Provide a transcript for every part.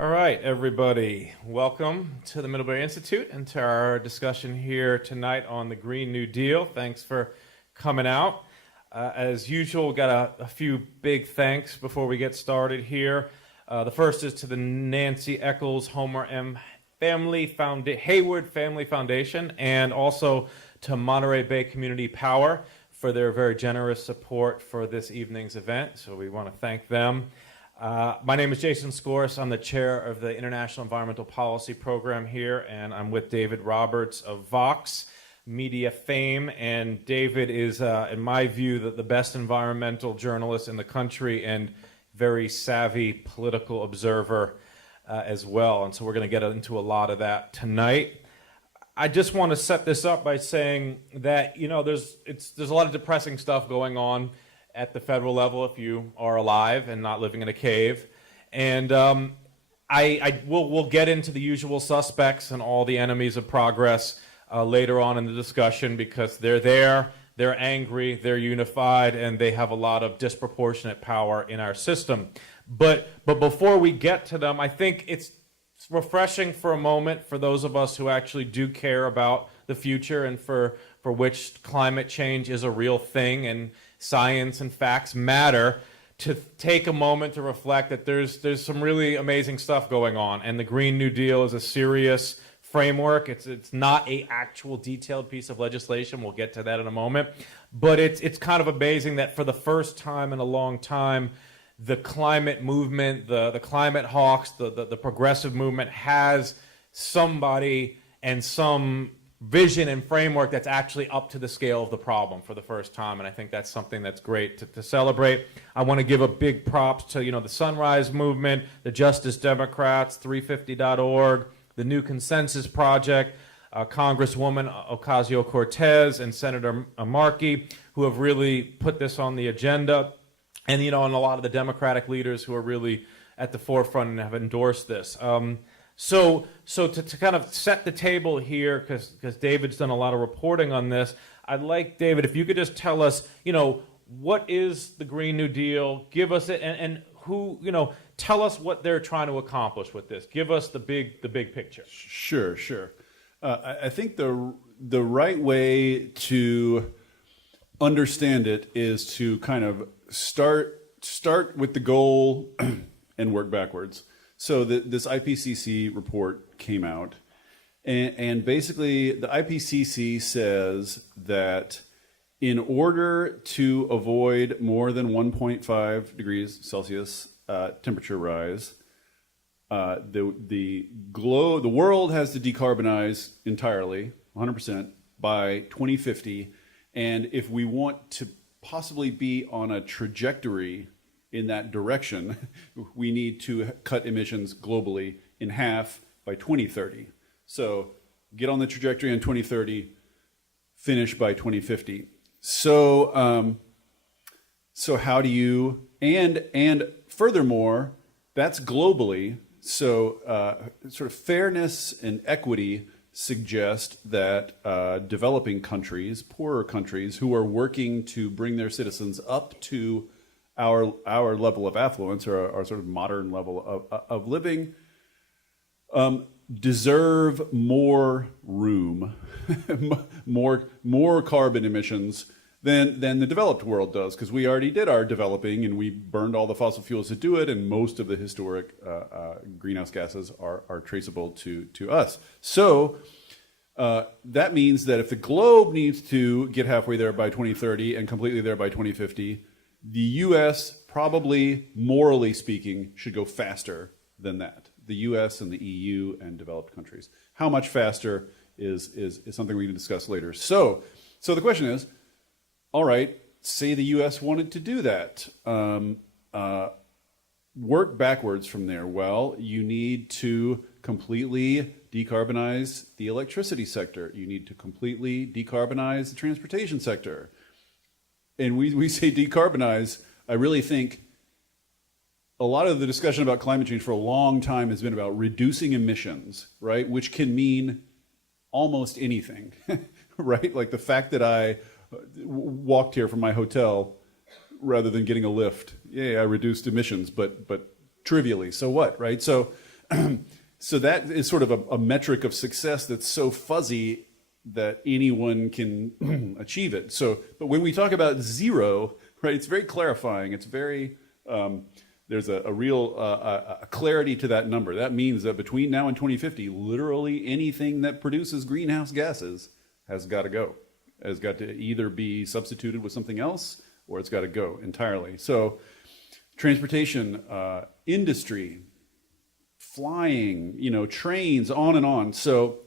All right, everybody. Welcome to the Middlebury Institute and to our discussion here tonight on the Green New Deal. Thanks for coming out. As usual, got a few big thanks before we get started here. The first is to the Nancy Eccles Homer M. Hayward Family Foundation, and also to Monterey Bay Community Power for their very generous support for this evening's event. So we want to thank them. My name is Jason Scorse. I'm the chair of the International Environmental Policy Program here, and I'm with DavidRoberts of Vox Media fame. And David is, in my view, the best environmental journalist in the country and very savvy political observer as well. And so we're going to get into a lot of that tonight. I just want to set this up by saying that, you know, there's a lot of depressing stuff going on at the federal level if you are alive and not living in a cave. And we'll get into the usual suspects and all the enemies of progress later on in the discussion, because they're there, they're angry, they're unified, and they have a lot of disproportionate power in our system. But before we get to them, I think it's refreshing for a moment for those of us who actually do care about the future and for which climate change is a real thing and science and facts matter, to take a moment to reflect that there's some really amazing stuff going on, and the Green New Deal is a serious framework. It's not an actual detailed piece of legislation. We'll get to that in a moment, but it's kind of amazing that for the first time in a long time, the climate movement, the climate hawks, the progressive movement has somebody and some vision and framework that's actually up to the scale of the problem for the first time, and I think that's something that's great to celebrate. I want to give a big props to, you know, the Sunrise Movement, the Justice Democrats, 350.org, the New Consensus Project, Congresswoman Ocasio-Cortez and Senator Markey, who have really put this on the agenda, and, you know, and a lot of the Democratic leaders who are really at the forefront and have endorsed this. So to kind of set the table here, because David's done a lot of reporting on this, I'd like, David, if you could just tell us, you know, what is the Green New Deal? Give us it, and who, you know, tell us what they're trying to accomplish with this. Give us the big picture. Sure. I think the right way to understand it is to kind of start with the goal and work backwards. So this IPCC report came out, and basically the IPCC says that in order to avoid more than 1.5 degrees Celsius temperature rise, the world has to decarbonize entirely, 100%, by 2050. And if we want to possibly be on a trajectory in that direction, we need to cut emissions globally in half by 2030. So get on the trajectory in 2030, finish by 2050. So how do you, and furthermore, that's globally. So sort of fairness and equity suggest that developing countries, poorer countries, who are working to bring their citizens up to our level of affluence, or our sort of modern level of living, deserve more room, more carbon emissions than the developed world does, because we already did our developing and we burned all the fossil fuels to do it, and most of the historic greenhouse gases are traceable to us. So that means that if the globe needs to get halfway there by 2030 and completely there by 2050, the U.S., probably morally speaking, should go faster than that. The U.S. and the EU and developed countries. How much faster is something we can discuss later. So the question is, all right, say the U.S. wanted to do that. Work backwards from there. Well, you need to completely decarbonize the electricity sector. You need to completely decarbonize the transportation sector. And we say decarbonize, I really think a lot of the discussion about climate change for a long time has been about reducing emissions, right? Which can mean almost anything, right? Like the fact that I walked here from my hotel rather than getting a lift. Yeah, I reduced emissions, but trivially, so what, right? So So that is sort of a metric of success that's so fuzzy that anyone can achieve it. So, but when we talk about zero, right, it's very clarifying. It's very, there's a real clarity to that number. That means that between now and 2050, literally anything that produces greenhouse gases has got to go. Has got to either be substituted with something else, or it's got to go entirely. So transportation, industry, flying, trains, on and on. So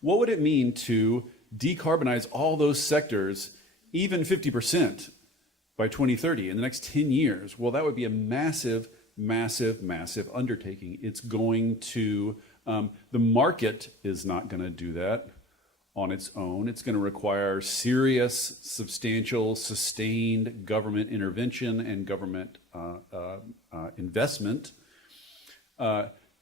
what would it mean to decarbonize all those sectors, even 50% by 2030 in the next 10 years? Well, that would be a massive, massive, massive undertaking. It's going to, the market is not going to do that on its own. It's going to require serious, substantial, sustained government intervention and government investment.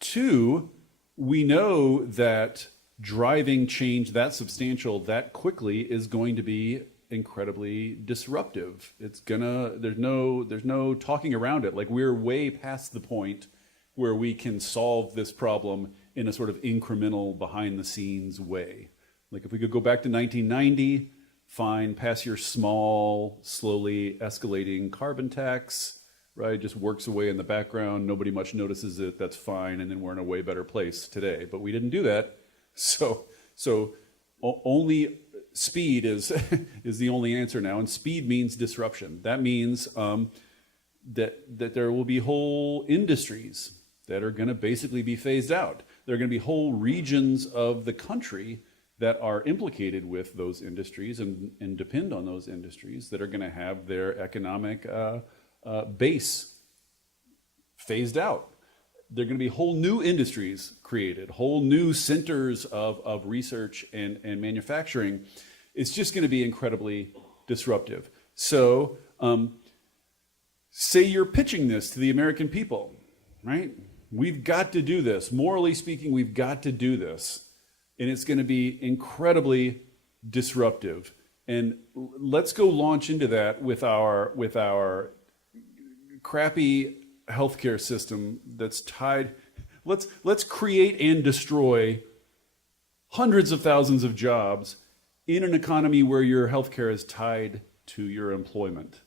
Two, we know that driving change that substantial, that quickly is going to be incredibly disruptive. It's there's no talking around it. Like, we're way past the point where we can solve this problem in a sort of incremental, behind the scenes way. Like, if we could go back to 1990, fine, pass your small, slowly escalating carbon tax, right? Just works away in the background. Nobody much notices it. That's fine. And then we're in a way better place today. But we didn't do that. So only speed is is the only answer now. And speed means disruption. That means that there will be whole industries that are going to basically be phased out. There are going to be whole regions of the country that are implicated with those industries and depend on those industries that are going to have their economic base phased out. There are going to be whole new industries created, whole new centers of research and manufacturing. It's just going to be incredibly disruptive. So say you're pitching this to the American people, right? We've got to do this. Morally speaking, we've got to do this. And it's going to be incredibly disruptive. And let's go launch into that with our crappy healthcare system that's tied. Let's create and destroy hundreds of thousands of jobs in an economy where your healthcare is tied to your employment,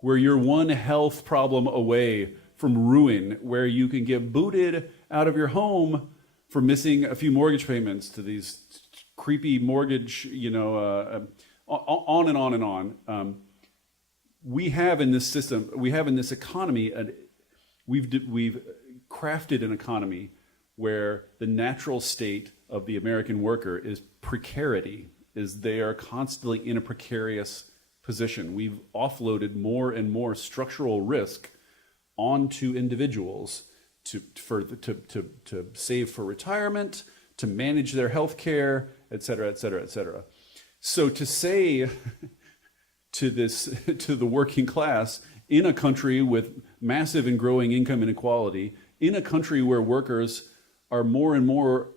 where you're one health problem away from ruin, where you can get booted out of your home for missing a few mortgage payments to these creepy mortgage, on and on and on. We have in this system, we have in this economy, we've crafted an economy where the natural state of the American worker is precarity, is they are constantly in a precarious position. We've offloaded more and more structural risk onto individuals to save for retirement, to manage their health care, et cetera, et cetera, et cetera. So to say to the working class in a country with massive and growing income inequality, in a country where workers are more and more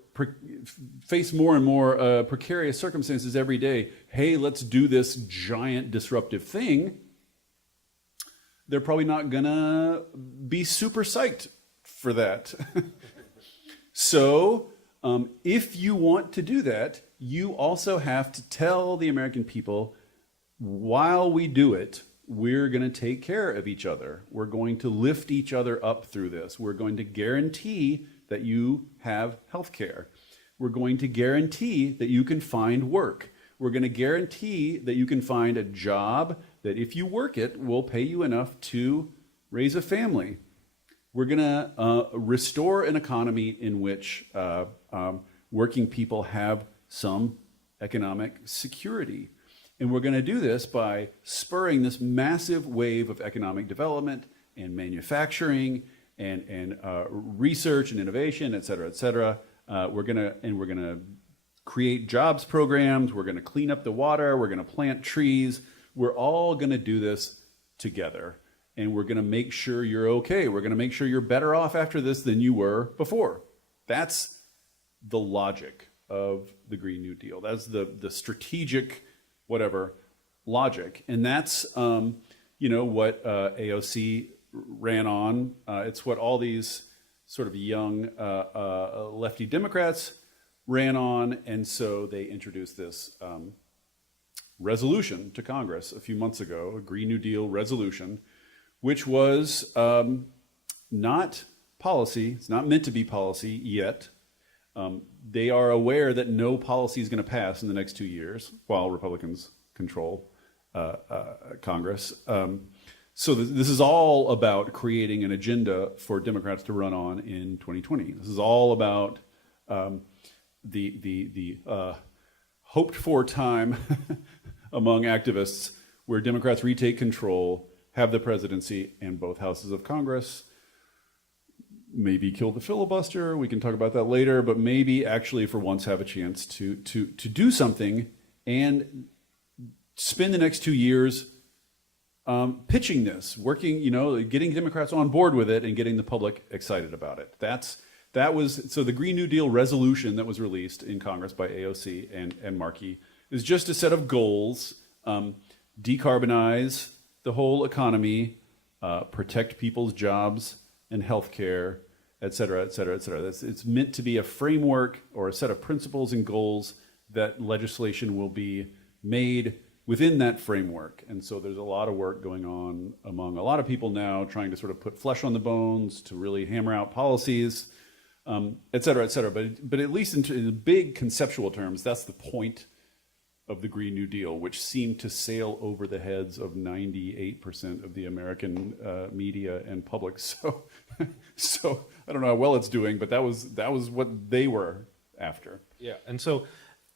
face more and more precarious circumstances every day, hey, let's do this giant disruptive thing, they're probably not gonna be super psyched for that. So if you want to do that, you also have to tell the American people, while we do it, we're going to take care of each other. We're going to lift each other up through this. We're going to guarantee that you have health care. We're going to guarantee that you can find work. We're going to guarantee that you can find a job that, if you work it, will pay you enough to raise a family. We're going to restore an economy in which working people have some economic security. And we're going to do this by spurring this massive wave of economic development and manufacturing and research and innovation, et cetera, et cetera. We're going to create jobs programs. We're going to clean up the water. We're going to plant trees. We're all going to do this together. And we're going to make sure you're okay. We're going to make sure you're better off after this than you were before. That's the logic of the Green New Deal. That's the strategic, whatever, logic. And that's, what AOC ran on. It's what all these sort of young lefty Democrats ran on, and so they introduced this resolution to Congress a few months ago, a Green New Deal resolution, which was not policy. It's not meant to be policy yet. They are aware that no policy is going to pass in the next 2 years while Republicans control Congress. So this is all about creating an agenda for Democrats to run on in 2020. This is all about the hoped for time among activists where Democrats retake control, have the presidency and both houses of Congress, maybe kill the filibuster. We can talk about that later, but maybe actually for once have a chance to do something and spend the next 2 years pitching this, working, getting Democrats on board with it and getting the public excited about it. So the Green New Deal resolution that was released in Congress by AOC and Markey is just a set of goals: decarbonize the whole economy, protect people's jobs and health care, et cetera, et cetera, et cetera. It's meant to be a framework or a set of principles and goals that legislation will be made within that framework. And so there's a lot of work going on among a lot of people now trying to sort of put flesh on the bones, to really hammer out policies, et cetera, et cetera. But at least in the big conceptual terms, that's the point of the Green New Deal, which seemed to sail over the heads of 98% of the American media and public. So I don't know how well it's doing, but that was what they were after. Yeah, and so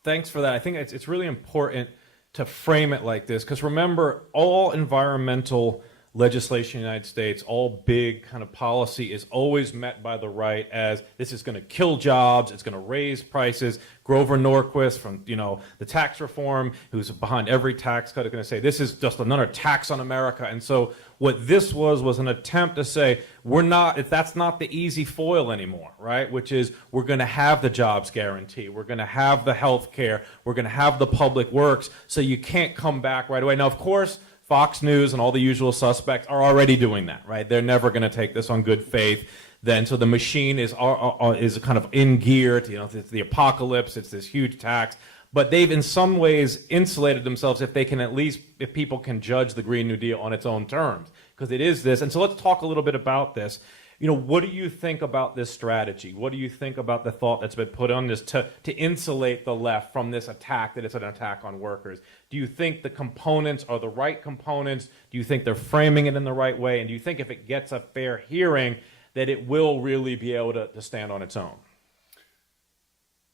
thanks for that. I think it's really important to frame it like this, because remember, all environmental legislation in the United States, all big kind of policy is always met by the right as this is going to kill jobs, it's going to raise prices. Grover Norquist from the tax reform, who's behind every tax cut, is going to say this is just another tax on America. And so what this was an attempt to say that's not the easy foil anymore, right? Which is we're going to have the jobs guarantee, we're going to have the health care, we're going to have the public works, so you can't come back right away. Now, of course, Fox News and all the usual suspects are already doing that, right? They're never going to take this on good faith. Then, so the machine is kind of in gear. It's the apocalypse. It's this huge tax, but they've in some ways insulated themselves if people can judge the Green New Deal on its own terms, because it is this. And so let's talk a little bit about this. What do you think about this strategy? What do you think about the thought that's been put on this to insulate the left from this attack, that it's an attack on workers? Do you think the components are the right components? Do you think they're framing it in the right way? And do you think if it gets a fair hearing, that it will really be able to stand on its own?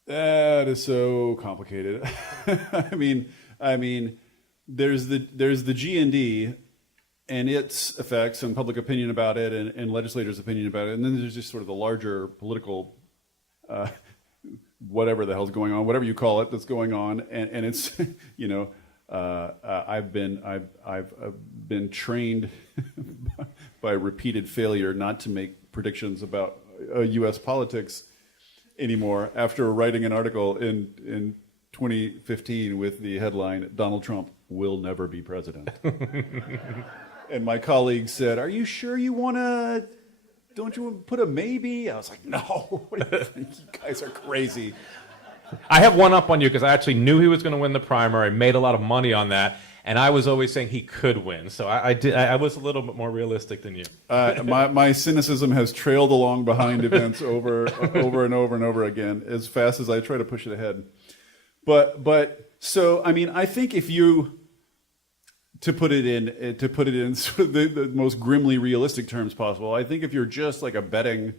That is so complicated. I mean, there's the GND and its effects and public opinion about it and legislators' opinion about it. And then there's just sort of the larger political, whatever the hell's going on, whatever you call it, that's going on. And it's, I've been trained by repeated failure not to make predictions about U.S. politics anymore after writing an article in 2015 with the headline, "Donald Trump will never be president." And my colleague said, "Are you sure you don't you want to put a maybe?" I was like, "No, what do you think? You guys are crazy." I have one up on you, because I actually knew he was going to win the primary, made a lot of money on that, and I was always saying he could win. So I was a little bit more realistic than you. My cynicism has trailed along behind events over and over and over again as fast as I try to push it ahead. But so I mean, I think if you to put it in sort of the most grimly realistic terms possible, I think if you're just like if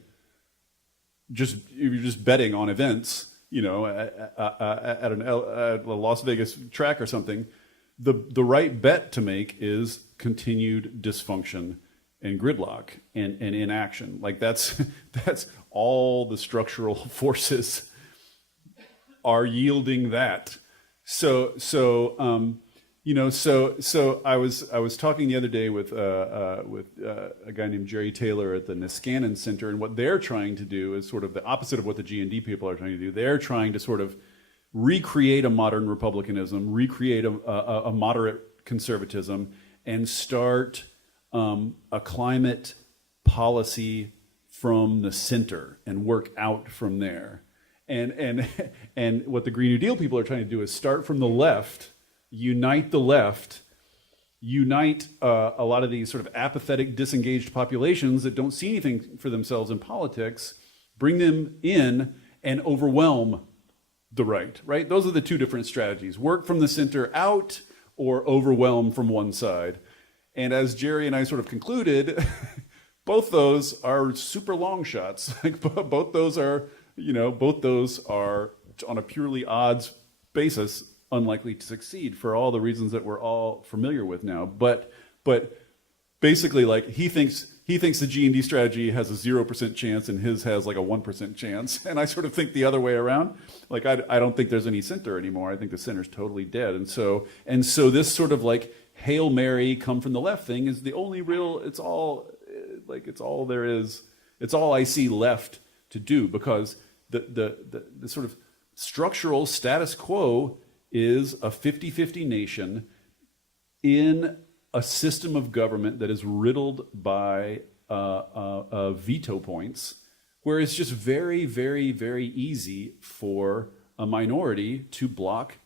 you're just betting on events, at a Las Vegas track or something, the right bet to make is continued dysfunction and gridlock and inaction. Like that's all the structural forces are yielding that. So I was talking the other day with a guy named Jerry Taylor at the Niskanen Center, and what they're trying to do is sort of the opposite of what the GND people are trying to do. They're trying to sort of recreate a modern republicanism, recreate a moderate conservatism, and start a climate policy from the center and work out from there. And what the Green New Deal people are trying to do is start from the left, unite the left, unite a lot of these sort of apathetic, disengaged populations that don't see anything for themselves in politics, bring them in and overwhelm the right? Those are the two different strategies. Work from the center out or overwhelm from one side. And as Jerry and I sort of concluded, both those are super long shots. Like both those are on a purely odds basis unlikely to succeed for all the reasons that we're all familiar with now. But basically, like he thinks the G&D strategy has a 0% chance and his has like a 1% chance. And I sort of think the other way around. Like I don't think there's any center anymore. I think the center's totally dead. And so this sort of like Hail Mary come from the left thing is the only real, it's all there is. It's all I see left to do, because the sort of structural status quo is a 50-50 nation in a system of government that is riddled by veto points, where it's just very, very, very easy for a minority to block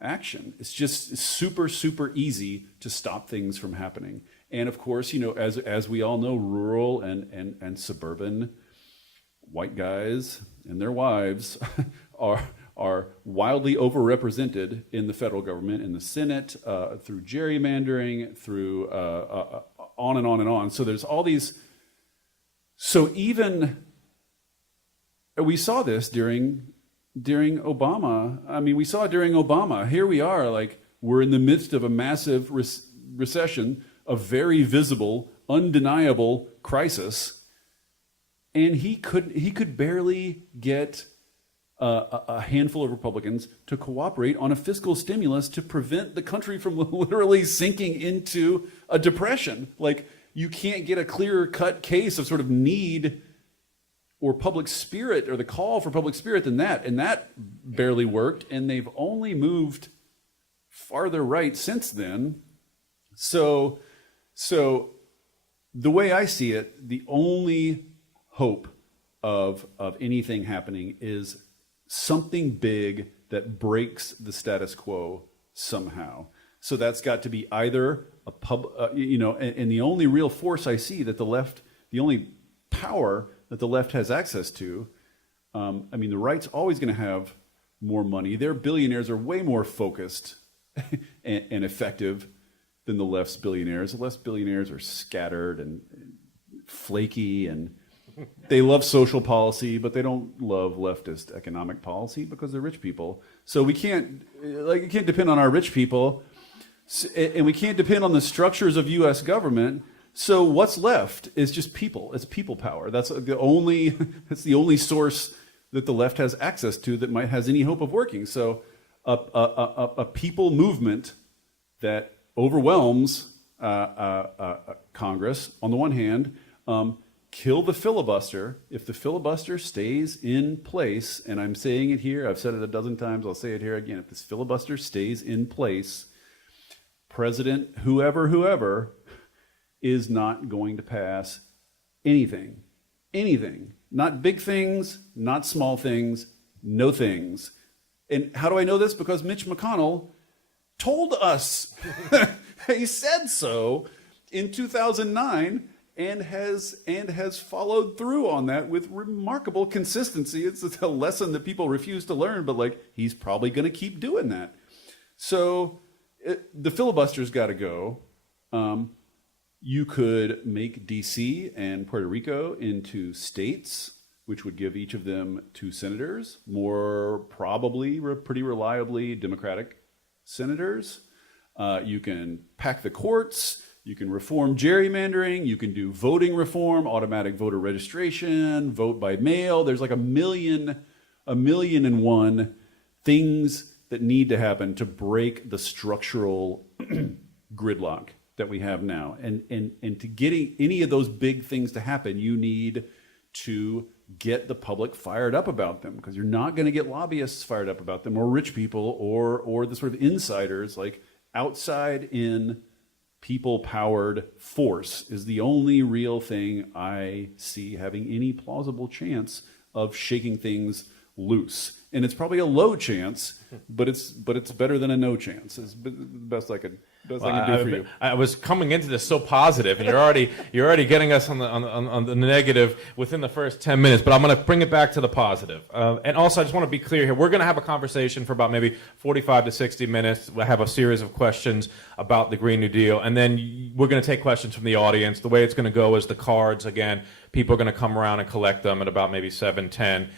action. It's just super, super easy to stop things from happening. And of course, as we all know, rural and suburban white guys and their wives are wildly overrepresented in the federal government, in the Senate, through gerrymandering, through on and on and on. So there's all these. So even we saw this during Obama. I mean, we saw it during Obama. Here we are, like we're in the midst of a massive recession, a very visible, undeniable crisis, and he could barely get a handful of Republicans to cooperate on a fiscal stimulus to prevent the country from literally sinking into a depression. Like, you can't get a clearer-cut case of sort of need or public spirit, or the call for public spirit, than that. And that barely worked, and they've only moved farther right since then. So the way I see it, the only hope of anything happening is something big that breaks the status quo somehow. So that's got to be either and the only real force I see that the only power that the left has access to, the right's always going to have more money. Their billionaires are way more focused and effective than the left's billionaires. The left's billionaires are scattered and flaky, and they love social policy, but they don't love leftist economic policy because they're rich people. So you can't depend on our rich people, and we can't depend on the structures of U.S. government. So what's left is just people. It's people power. That's the only source that the left has access to that has any hope of working. So a people movement that overwhelms Congress on the one hand, kill the filibuster. If the filibuster stays in place, and I'm saying it here, I've said it a dozen times, I'll say it here again, if this filibuster stays in place, President whoever is not going to pass anything. Not big things, not small things, no things. And how do I know this? Because Mitch McConnell told us. He said so in 2009 and has followed through on that with remarkable consistency. It's a lesson that people refuse to learn, but he's probably going to keep doing that. So the filibuster's got to go. You could make D.C. and Puerto Rico into states, which would give each of them 2 senators, more probably pretty reliably Democratic senators. You can pack the courts. You can reform gerrymandering. You can do voting reform, automatic voter registration, vote by mail. There's like a million and one things that need to happen to break the structural gridlock that we have now. And to getting any of those big things to happen, you need to get the public fired up about them, because you're not going to get lobbyists fired up about them, or rich people, or the sort of insiders, like outside in people-powered force is the only real thing I see having any plausible chance of shaking things loose. And it's probably a low chance, but it's better than a no chance. It's the best I could do for you. I was coming into this so positive, and you're already getting us on the negative within the first 10 minutes. But I'm going to bring it back to the positive. And also, I just want to be clear here. We're going to have a conversation for about maybe 45 to 60 minutes. We'll have a series of questions about the Green New Deal, and then we're going to take questions from the audience. The way it's going to go is the cards. Again, people are going to come around and collect them at about maybe 7:10.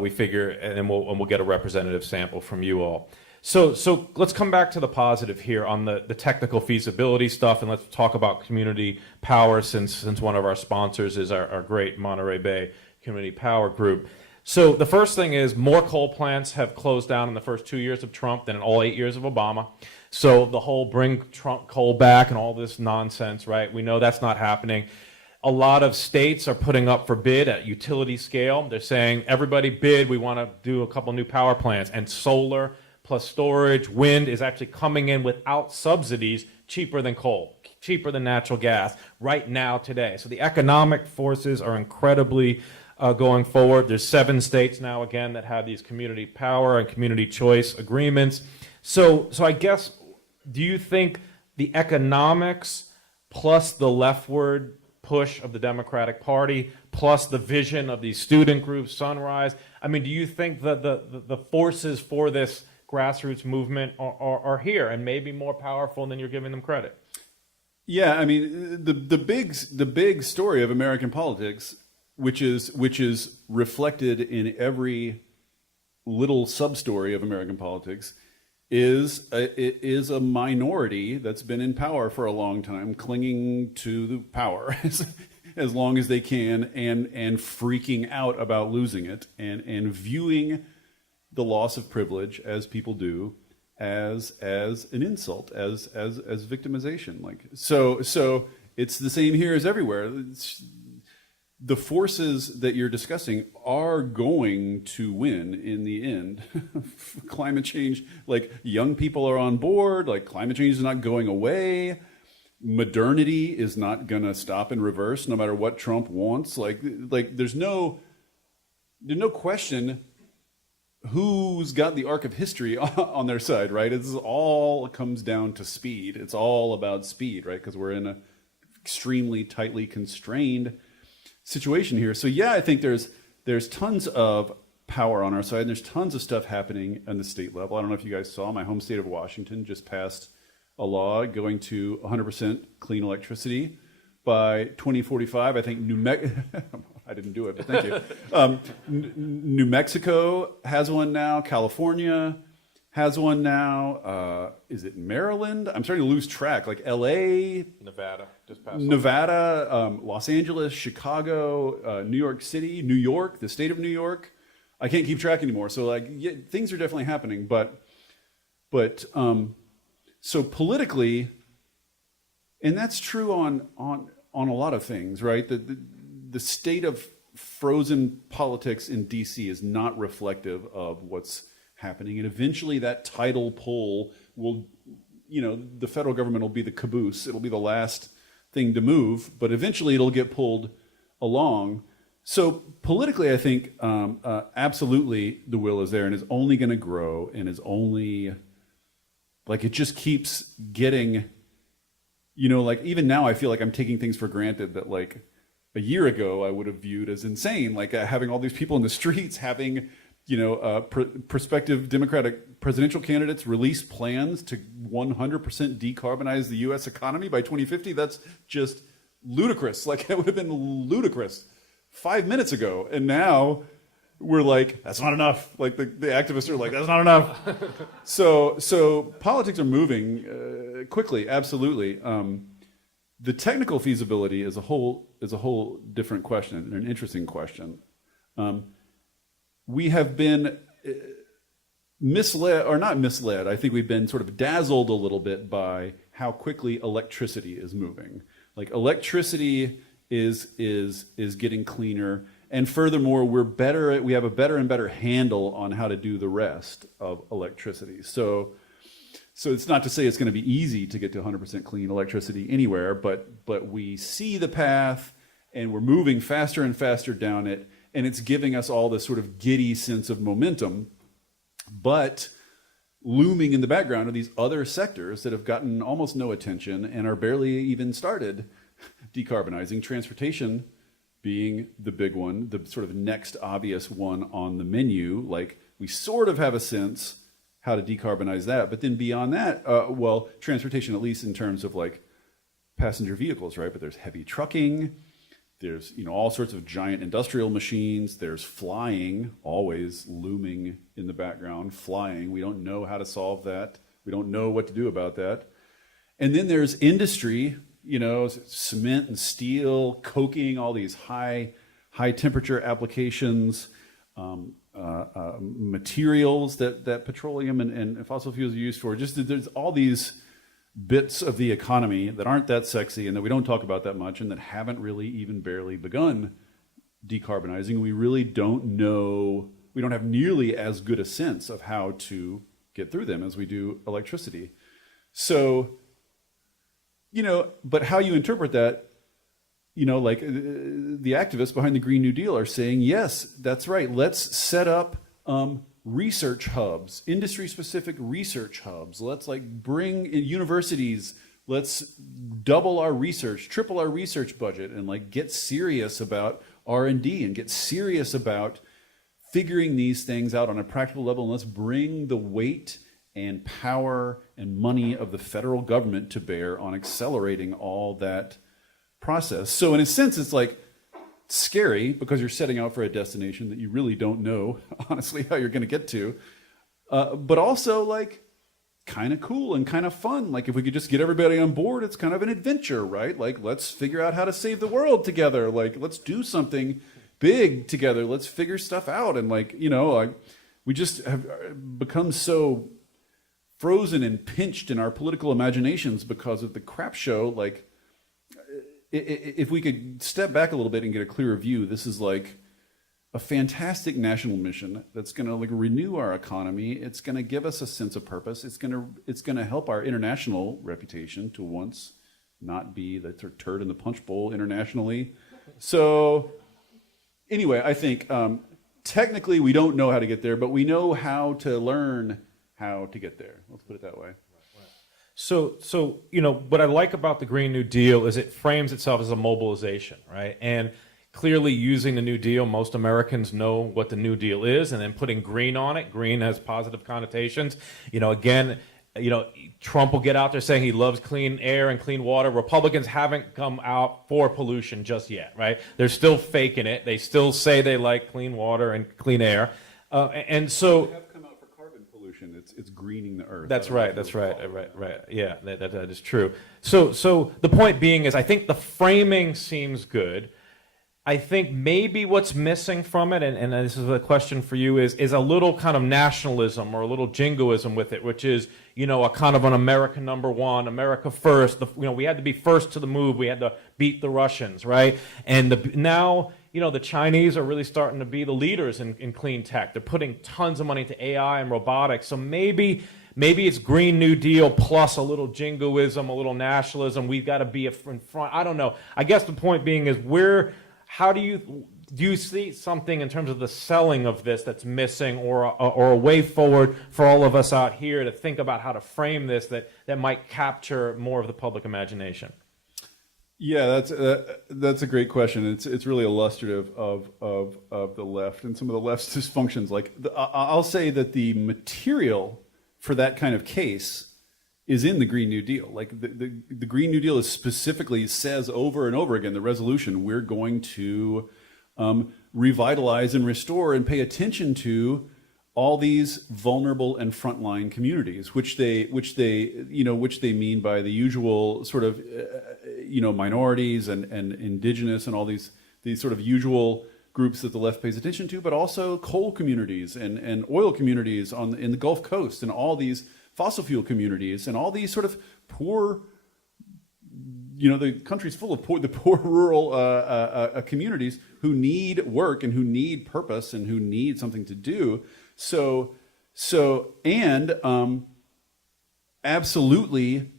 We figure, and then we'll get a representative sample from you all. So let's come back to the positive here on the technical feasibility stuff, and let's talk about community power since one of our sponsors is our great Monterey Bay Community Power Group. So the first thing is more coal plants have closed down in the first 2 years of Trump than in all 8 years of Obama. So the whole bring Trump coal back and all this nonsense, right? We know that's not happening. A lot of states are putting up for bid at utility scale. They're saying, everybody bid, we want to do a couple new power plants. And solar plus storage, wind is actually coming in without subsidies, cheaper than coal, cheaper than natural gas right now today. So the economic forces are incredibly going forward. There's 7 states now, again, that have these community power and community choice agreements. So I guess, do you think the economics plus the leftward push of the Democratic Party, plus the vision of these student groups, Sunrise, I mean, do you think that the forces for this grassroots movement are here and maybe more powerful than you're giving them credit? Yeah, I mean, the big story of American politics, which is reflected in every little sub-story of American politics, is a minority that's been in power for a long time, clinging to the power as long as they can, and freaking out about losing it, and viewing the loss of privilege, as people do, as an insult, as victimization. So it's the same here as everywhere. The forces that you're discussing are going to win in the end. Climate change, like, young people are on board, like, climate change is not going away. Modernity is not going to stop and reverse no matter what Trump wants. Like there's no question who's got the arc of history on their side, right? It's all comes down to speed. It's all about speed, right? Because we're in an extremely tightly constrained situation here. So yeah, I think there's tons of power on our side, and there's tons of stuff happening on the state level. I don't know if you guys saw, my home state of Washington just passed a law going to 100% clean electricity by 2045. I think I didn't do it, but thank you. New Mexico has one now. California has one now. Is it Maryland? I'm starting to lose track. Like LA, Nevada, just passed. Nevada, Los Angeles, Chicago, New York City, New York, the state of New York. I can't keep track anymore. So like, yeah, things are definitely happening. But so politically, and that's true on a lot of things, right? The state of frozen politics in DC is not reflective of what's happening, and eventually that tidal pull will, the federal government will be the caboose. It'll be the last thing to move, but eventually it'll get pulled along. So politically, I think absolutely the will is there, and is only going to grow, and is only, like, it just keeps getting, like, even now I feel like I'm taking things for granted that, like, a year ago I would have viewed as insane, like having all these people in the streets, having prospective Democratic presidential candidates release plans to 100% decarbonize the U.S. economy by 2050. That's just ludicrous. Like, it would have been ludicrous 5 minutes ago, and now we're like, that's not enough. Like, the activists are like, that's not enough. So politics are moving quickly, absolutely. The technical feasibility is a whole different question, and an interesting question. We have been misled, or not misled, I think we've been sort of dazzled a little bit by how quickly electricity is moving. Like, electricity is getting cleaner, and furthermore, we have a better and better handle on how to do the rest of electricity. So So it's not to say it's going to be easy to get to 100% clean electricity anywhere, but we see the path and we're moving faster and faster down it, and it's giving us all this sort of giddy sense of momentum. But looming in the background are these other sectors that have gotten almost no attention and are barely even started decarbonizing. Transportation being the big one, the sort of next obvious one on the menu. Like, we sort of have a sense how to decarbonize that, but then beyond that, well, transportation, at least in terms of like passenger vehicles, right? But there's heavy trucking, there's, you know, all sorts of giant industrial machines, there's flying, always looming in the background, flying. We don't know how to solve that. We don't know what to do about that. And then there's industry, you know, cement and steel, coking, all these high temperature applications, materials that petroleum and fossil fuels are used for. Just there's all these bits of the economy that aren't that sexy and that we don't talk about that much and that haven't really even barely begun decarbonizing. We really don't know, we don't have nearly as good a sense of how to get through them as we do electricity. So, you know, but how you interpret that, you know, like the activists behind the Green New Deal are saying, yes, that's right. Let's set up research hubs, industry-specific research hubs. Let's like bring in universities. Let's double our research, triple our research budget, and like get serious about R&D and get serious about figuring these things out on a practical level. And let's bring the weight and power and money of the federal government to bear on accelerating all that process. So in a sense, it's like scary because you're setting out for a destination that you really don't know, honestly, how you're going to get to. But also like kind of cool and kind of fun. Like if we could just get everybody on board, it's kind of an adventure, right? Like let's figure out how to save the world together. Like let's do something big together. Let's figure stuff out. And like, you know, like we just have become so frozen and pinched in our political imaginations because of the crap show. Like, if we could step back a little bit and get a clearer view, this is like a fantastic national mission that's going to like renew our economy. It's going to give us a sense of purpose. It's going to help our international reputation to once not be the turd in the punch bowl internationally. So anyway, I think technically we don't know how to get there, but we know how to learn how to get there. Let's put it that way. So you know, what I like about the Green New Deal is it frames itself as a mobilization, right? And clearly using the New Deal, most Americans know what the New Deal is, and then putting green on it. Green has positive connotations. You know, again, you know, Trump will get out there saying he loves clean air and clean water. Republicans haven't come out for pollution just yet, right? They're still faking it. They still say they like clean water and clean air. And so... It's greening the earth. That's right. That's right. Right. Yeah, that is true. So the point being is, I think the framing seems good. I think maybe what's missing from it, and this is a question for you, is a little kind of nationalism or a little jingoism with it, which is, you know, a kind of an America number one, America first. You know, we had to be first to the move. We had to beat the Russians, right? And now, you know, the Chinese are really starting to be the leaders in clean tech. They're putting tons of money into AI and robotics. So maybe it's Green New Deal plus a little jingoism, a little nationalism. We've got to be in front. I don't know. I guess the point being is how do you see something in terms of the selling of this that's missing, or a way forward for all of us out here to think about how to frame this that might capture more of the public imagination? Yeah, that's a great question. It's really illustrative of the left and some of the left's dysfunctions. Like I'll say that the material for that kind of case is in the Green New Deal. Like the Green New Deal is specifically says over and over again, the resolution, we're going to revitalize and restore and pay attention to all these vulnerable and frontline communities, which they mean by the usual sort of minorities and indigenous and all these sort of usual groups that the left pays attention to, but also coal communities and oil communities in the Gulf Coast and all these fossil fuel communities and all these sort of poor, the country's full of the poor rural communities who need work and who need purpose and who need something to do. So absolutely,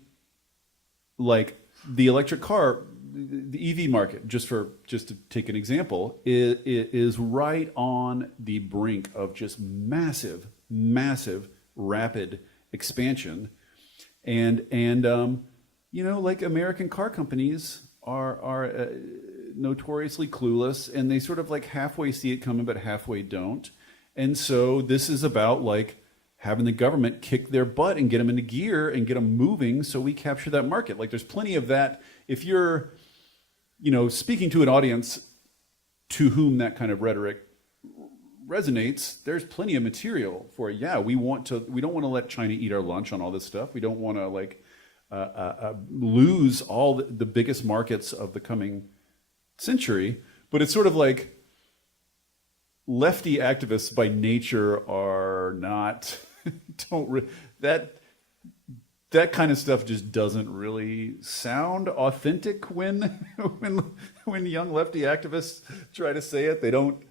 like the electric car, the EV market, just to take an example, is right on the brink of just massive, rapid expansion, and like American car companies are notoriously clueless, and they sort of like halfway see it coming, but halfway don't. And so this is about like having the government kick their butt and get them into gear and get them moving so we capture that market. Like there's plenty of that. If you're, speaking to an audience to whom that kind of rhetoric resonates, there's plenty of material for it. Yeah, we don't want to let China eat our lunch on all this stuff. We don't want to lose all the biggest markets of the coming century. But it's sort of like lefty activists by nature are not that kind of stuff just doesn't really sound authentic when young lefty activists try to say it. They don't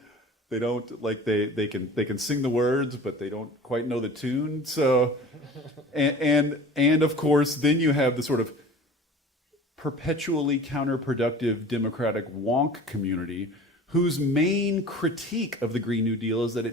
like they can sing the words, but they don't quite know the tune. So and of course then you have the sort of perpetually counterproductive democratic wonk community whose main critique of the Green New Deal is that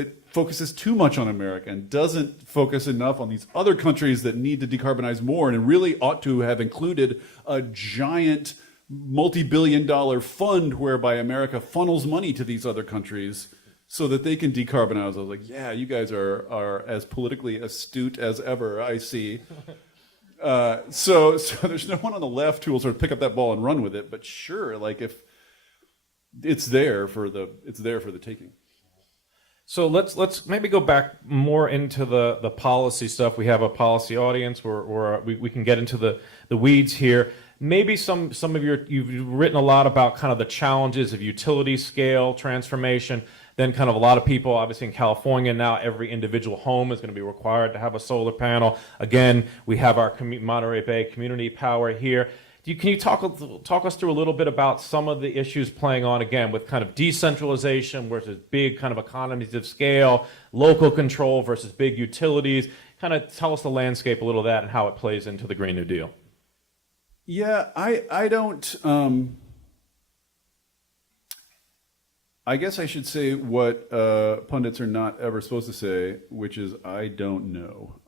it focuses too much on America and doesn't focus enough on these other countries that need to decarbonize more, and it really ought to have included a giant multi-billion-dollar fund whereby America funnels money to these other countries so that they can decarbonize. I was like, yeah, you guys are as politically astute as ever, I see. So there's no one on the left who will sort of pick up that ball and run with it. But sure, like if it's there for the taking. So let's maybe go back more into the policy stuff. We have a policy audience where we can get into the weeds here. Maybe some of you've written a lot about kind of the challenges of utility scale transformation. Then kind of a lot of people, obviously in California now, every individual home is going to be required to have a solar panel. Again, we have our Monterey Bay community power here. Can you talk us through a little bit about some of the issues playing on, again, with kind of decentralization versus big kind of economies of scale, local control versus big utilities? Kind of tell us the landscape a little of that and how it plays into the Green New Deal. Yeah, I don't... I guess I should say what pundits are not ever supposed to say, which is, I don't know.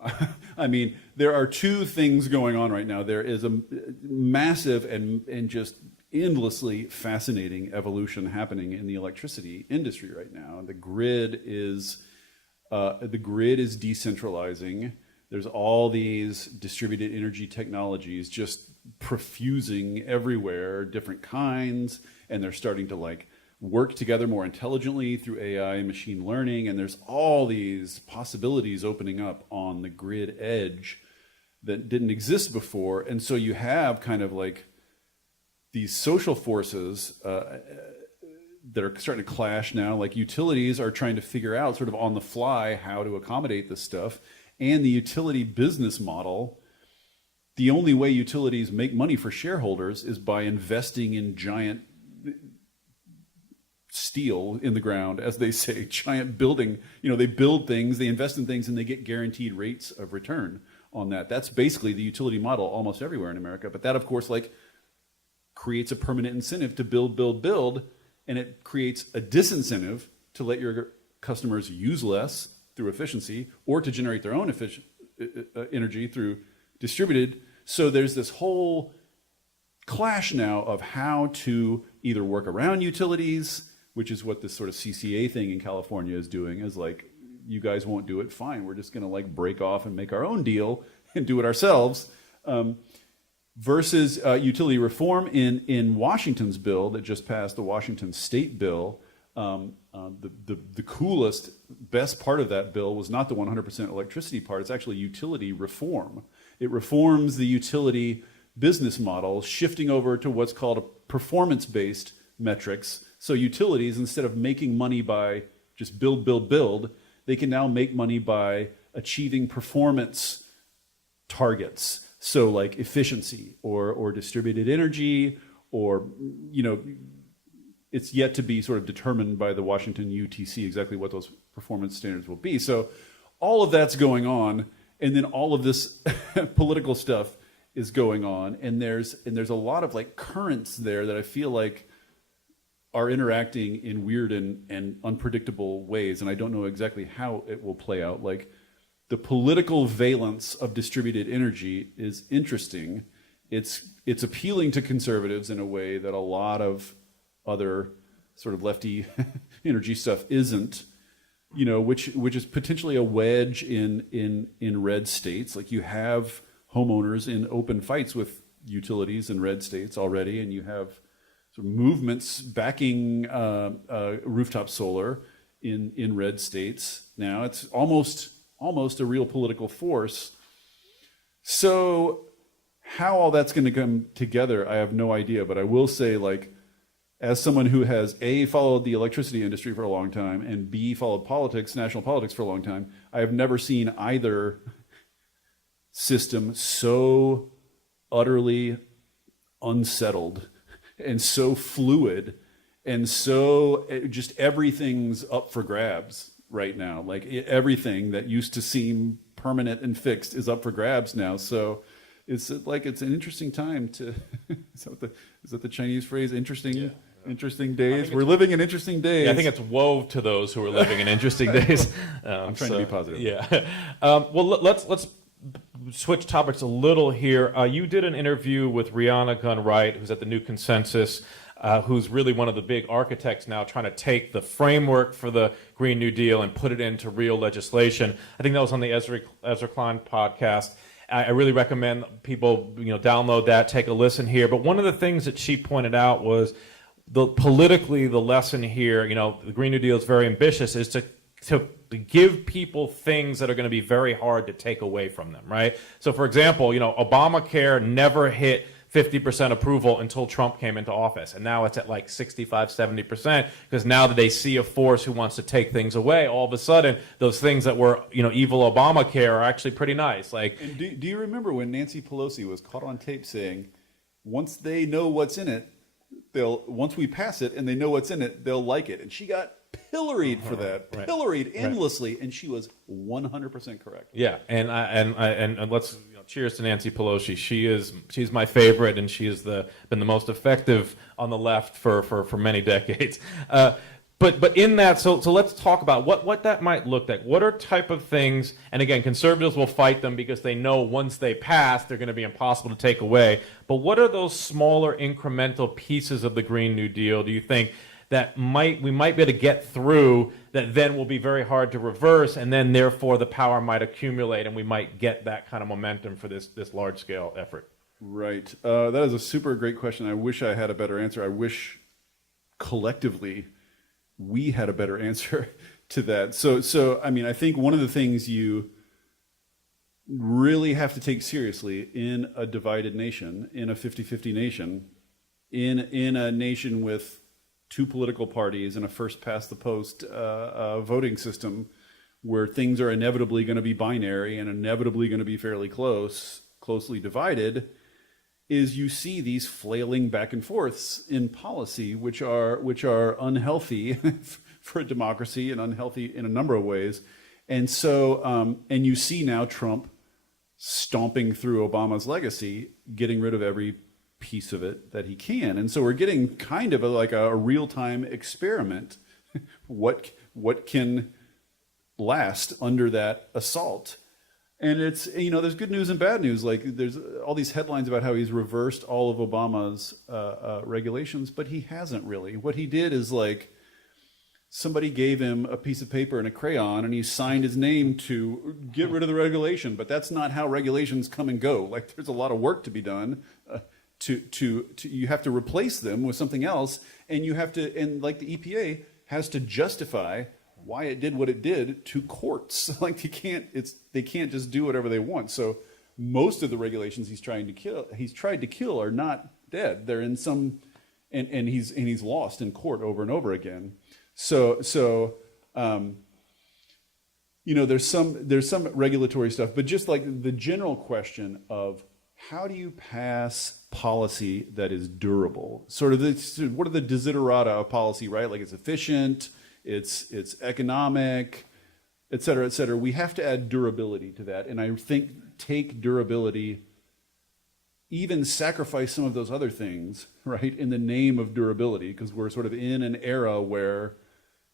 I mean, there are two things going on right now. There is a massive and just endlessly fascinating evolution happening in the electricity industry right now. The grid is decentralizing. There's all these distributed energy technologies just profusing everywhere, different kinds, and they're starting to work together more intelligently through AI and machine learning, and there's all these possibilities opening up on the grid edge that didn't exist before. And so you have kind of these social forces that are starting to clash now. Like utilities are trying to figure out sort of on the fly how to accommodate this stuff, and the utility business model, the only way utilities make money for shareholders is by investing in giant steel in the ground, as they say, giant building. They build things, they invest in things, and they get guaranteed rates of return on that. That's basically the utility model almost everywhere in America. But that, of course, creates a permanent incentive to build, and it creates a disincentive to let your customers use less through efficiency or to generate their own energy through distributed. So there's this whole clash now of how to either work around utilities, which is what this sort of CCA thing in California is doing, is you guys won't do it, fine, we're just going to break off and make our own deal and do it ourselves, versus utility reform in Washington's bill that just passed, the Washington state bill. The coolest, best part of that bill was not the 100% electricity part, it's actually utility reform. It reforms the utility business model, shifting over to what's called a performance-based metrics. So utilities, instead of making money by just build, they can now make money by achieving performance targets. So efficiency or distributed energy, or, it's yet to be sort of determined by the Washington UTC exactly what those performance standards will be. So all of that's going on. And then all of this political stuff is going on, and there's a lot of like currents there that I feel like are interacting in weird and unpredictable ways, and I don't know exactly how it will play out. Like the political valence of distributed energy is interesting. It's appealing to conservatives in a way that a lot of other sort of lefty energy stuff isn't. Which is potentially a wedge in red states. Like you have homeowners in open fights with utilities in red states already, and you have sort of movements backing rooftop solar in red states now. It's almost a real political force. So how all that's going to come together, I have no idea. But I will say, like, as someone who has A, followed the electricity industry for a long time, and B, followed politics, national politics for a long time, I have never seen either system so utterly unsettled and so fluid and so just everything's up for grabs right now. Like everything that used to seem permanent and fixed is up for grabs now. So it's like it's an interesting time to is that the Chinese phrase? Interesting. Yeah. Interesting days. We're living in interesting days. Yeah, I think it's woe to those who are living in interesting days. I'm trying to be positive. Yeah. Well, let's switch topics a little here. You did an interview with Rihanna Gunn-Wright, who's at the New Consensus, who's really one of the big architects now trying to take the framework for the Green New Deal and put it into real legislation. I think that was on the Ezra Klein podcast. I really recommend people download that, take a listen here. But one of the things that she pointed out was politically, the lesson here, the Green New Deal is very ambitious, is to give people things that are going to be very hard to take away from them, right? So, for example, Obamacare never hit 50% approval until Trump came into office, and now it's at like 65, 70%, because now that they see a force who wants to take things away, all of a sudden, those things that were, evil Obamacare are actually pretty nice. Like, and do you remember when Nancy Pelosi was caught on tape saying, once they know what's in it, once we pass it and they know what's in it, they'll like it. And she got pilloried for that, pilloried endlessly, and she was 100% correct. Yeah, and let's cheers to Nancy Pelosi. She's my favorite, and she has been the most effective on the left for many decades. But in that, so let's talk about what that might look like. What are type of things, and again, conservatives will fight them because they know once they pass, they're going to be impossible to take away. But what are those smaller incremental pieces of the Green New Deal, do you think, that we might be able to get through that then will be very hard to reverse, and then therefore the power might accumulate and we might get that kind of momentum for this large-scale effort? Right. That is a super great question. I wish I had a better answer. I wish collectively we had a better answer to that. So I mean, I think one of the things you really have to take seriously in a divided nation, in a 50-50 nation, in a nation with two political parties and a first-past-the-post voting system where things are inevitably going to be binary and inevitably going to be fairly closely divided, is you see these flailing back and forths in policy, which are unhealthy for a democracy and unhealthy in a number of ways. And so, and you see now Trump stomping through Obama's legacy, getting rid of every piece of it that he can. And so we're getting kind of like a real-time experiment. What can last under that assault? And it's, there's good news and bad news. Like there's all these headlines about how he's reversed all of Obama's regulations, but he hasn't really. What he did is like somebody gave him a piece of paper and a crayon and he signed his name to get rid of the regulation. But that's not how regulations come and go. Like there's a lot of work to be done. You have to replace them with something else, and you have to, and like the EPA has to justify why it did what it did to courts. Like they can't just do whatever they want. So most of the regulations he's tried to kill are not dead. They're in some, and he's lost in court over and over again. So there's some regulatory stuff, but just like the general question of how do you pass policy that is durable? Sort of what are the desiderata of policy, right? Like it's efficient, it's economic, et cetera, et cetera. We have to add durability to that. And I think take durability, even sacrifice some of those other things, right, in the name of durability, because we're sort of in an era where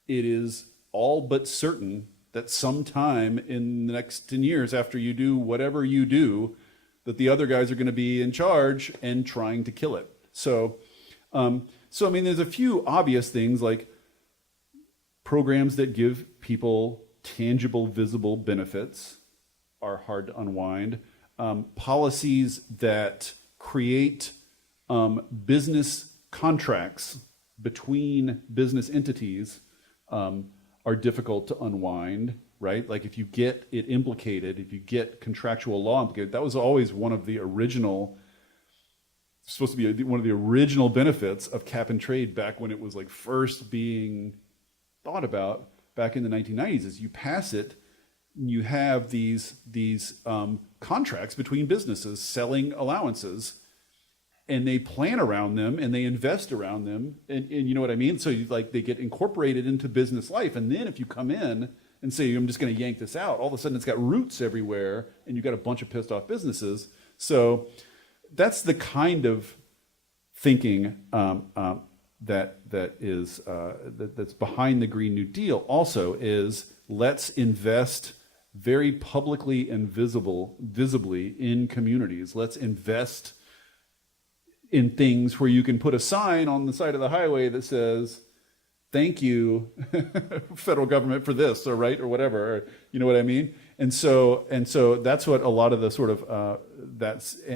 it is all but certain that sometime in the next 10 years after you do whatever you do, that the other guys are going to be in charge and trying to kill it. So I mean, there's a few obvious things like programs that give people tangible, visible benefits are hard to unwind. Policies that create business contracts between business entities are difficult to unwind, right? Like if you get it implicated, if you get contractual law implicated, that was always one of the original, supposed to be one of the original benefits of cap and trade back when it was like first being thought about back in the 1990s, is you pass it, you have these contracts between businesses selling allowances, and they plan around them and they invest around them, and you know what I mean? So they get incorporated into business life, and then if you come in and say, I'm just going to yank this out, all of a sudden it's got roots everywhere, and you've got a bunch of pissed off businesses. So that's the kind of thinking that's behind the Green New Deal. Also, is let's invest very publicly and visibly in communities. Let's invest in things where you can put a sign on the side of the highway that says, "Thank you, federal government, for this," or right, or whatever. Or, you know what I mean? And so that's what a lot of the sort of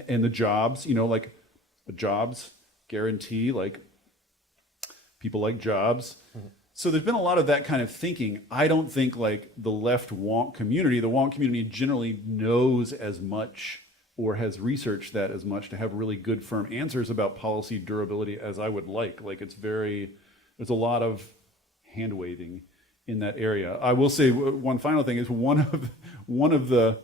and the jobs, like a jobs guarantee, like people like jobs. Mm-hmm. So there's been a lot of that kind of thinking. I don't think like the left wonk community, the wonk community generally knows as much or has researched that as much to have really good firm answers about policy durability as I would like. Like there's a lot of hand waving in that area. I will say one final thing is one of the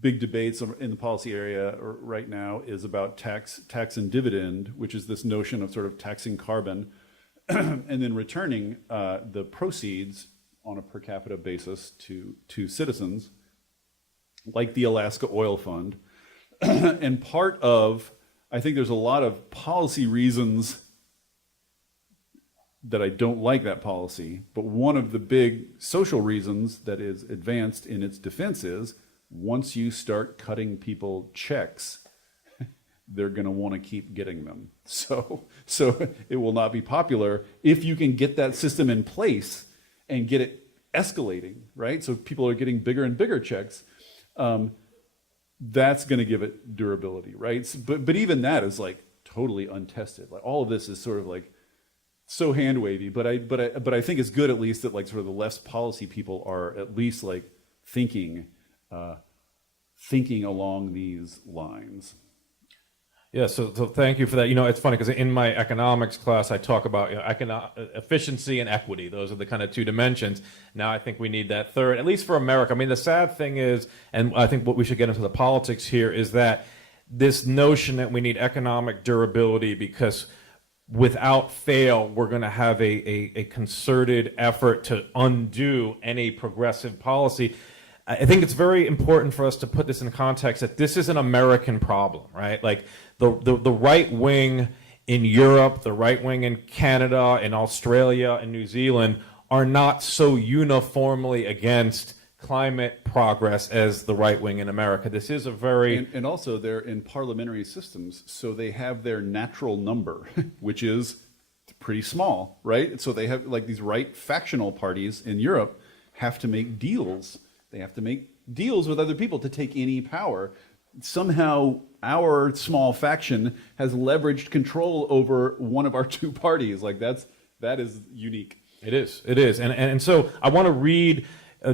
big debates in the policy area right now is about tax and dividend, which is this notion of sort of taxing carbon and then returning the proceeds on a per capita basis to citizens, like the Alaska Oil Fund. And I think there's a lot of policy reasons that I don't like that policy, but one of the big social reasons that is advanced in its defense is once you start cutting people checks, they're going to want to keep getting them. So it will not be popular if you can get that system in place and get it escalating, right? So people are getting bigger and bigger checks. That's going to give it durability, right? So, but even that is like totally untested. Like all of this is sort of like so hand wavy. But I think it's good at least that like sort of the less policy people are at least like thinking along these lines. Yeah, so thank you for that. It's funny because in my economics class, I talk about efficiency and equity. Those are the kind of two dimensions. Now I think we need that third, at least for America. I mean, the sad thing is, and I think what we should get into the politics here, is that this notion that we need economic durability because without fail, we're going to have a concerted effort to undo any progressive policy. I think it's very important for us to put this in context that this is an American problem, right? Like the right wing in Europe, the right wing in Canada, in Australia, and New Zealand are not so uniformly against climate progress as the right wing in America. This is a very... And also they're in parliamentary systems, so they have their natural number, which is pretty small, right? So they have, like, these right factional parties in Europe have to make deals. They have to make deals with other people to take any power. Somehow our small faction has leveraged control over one of our two parties. Like that is unique. It is. And so I want to read,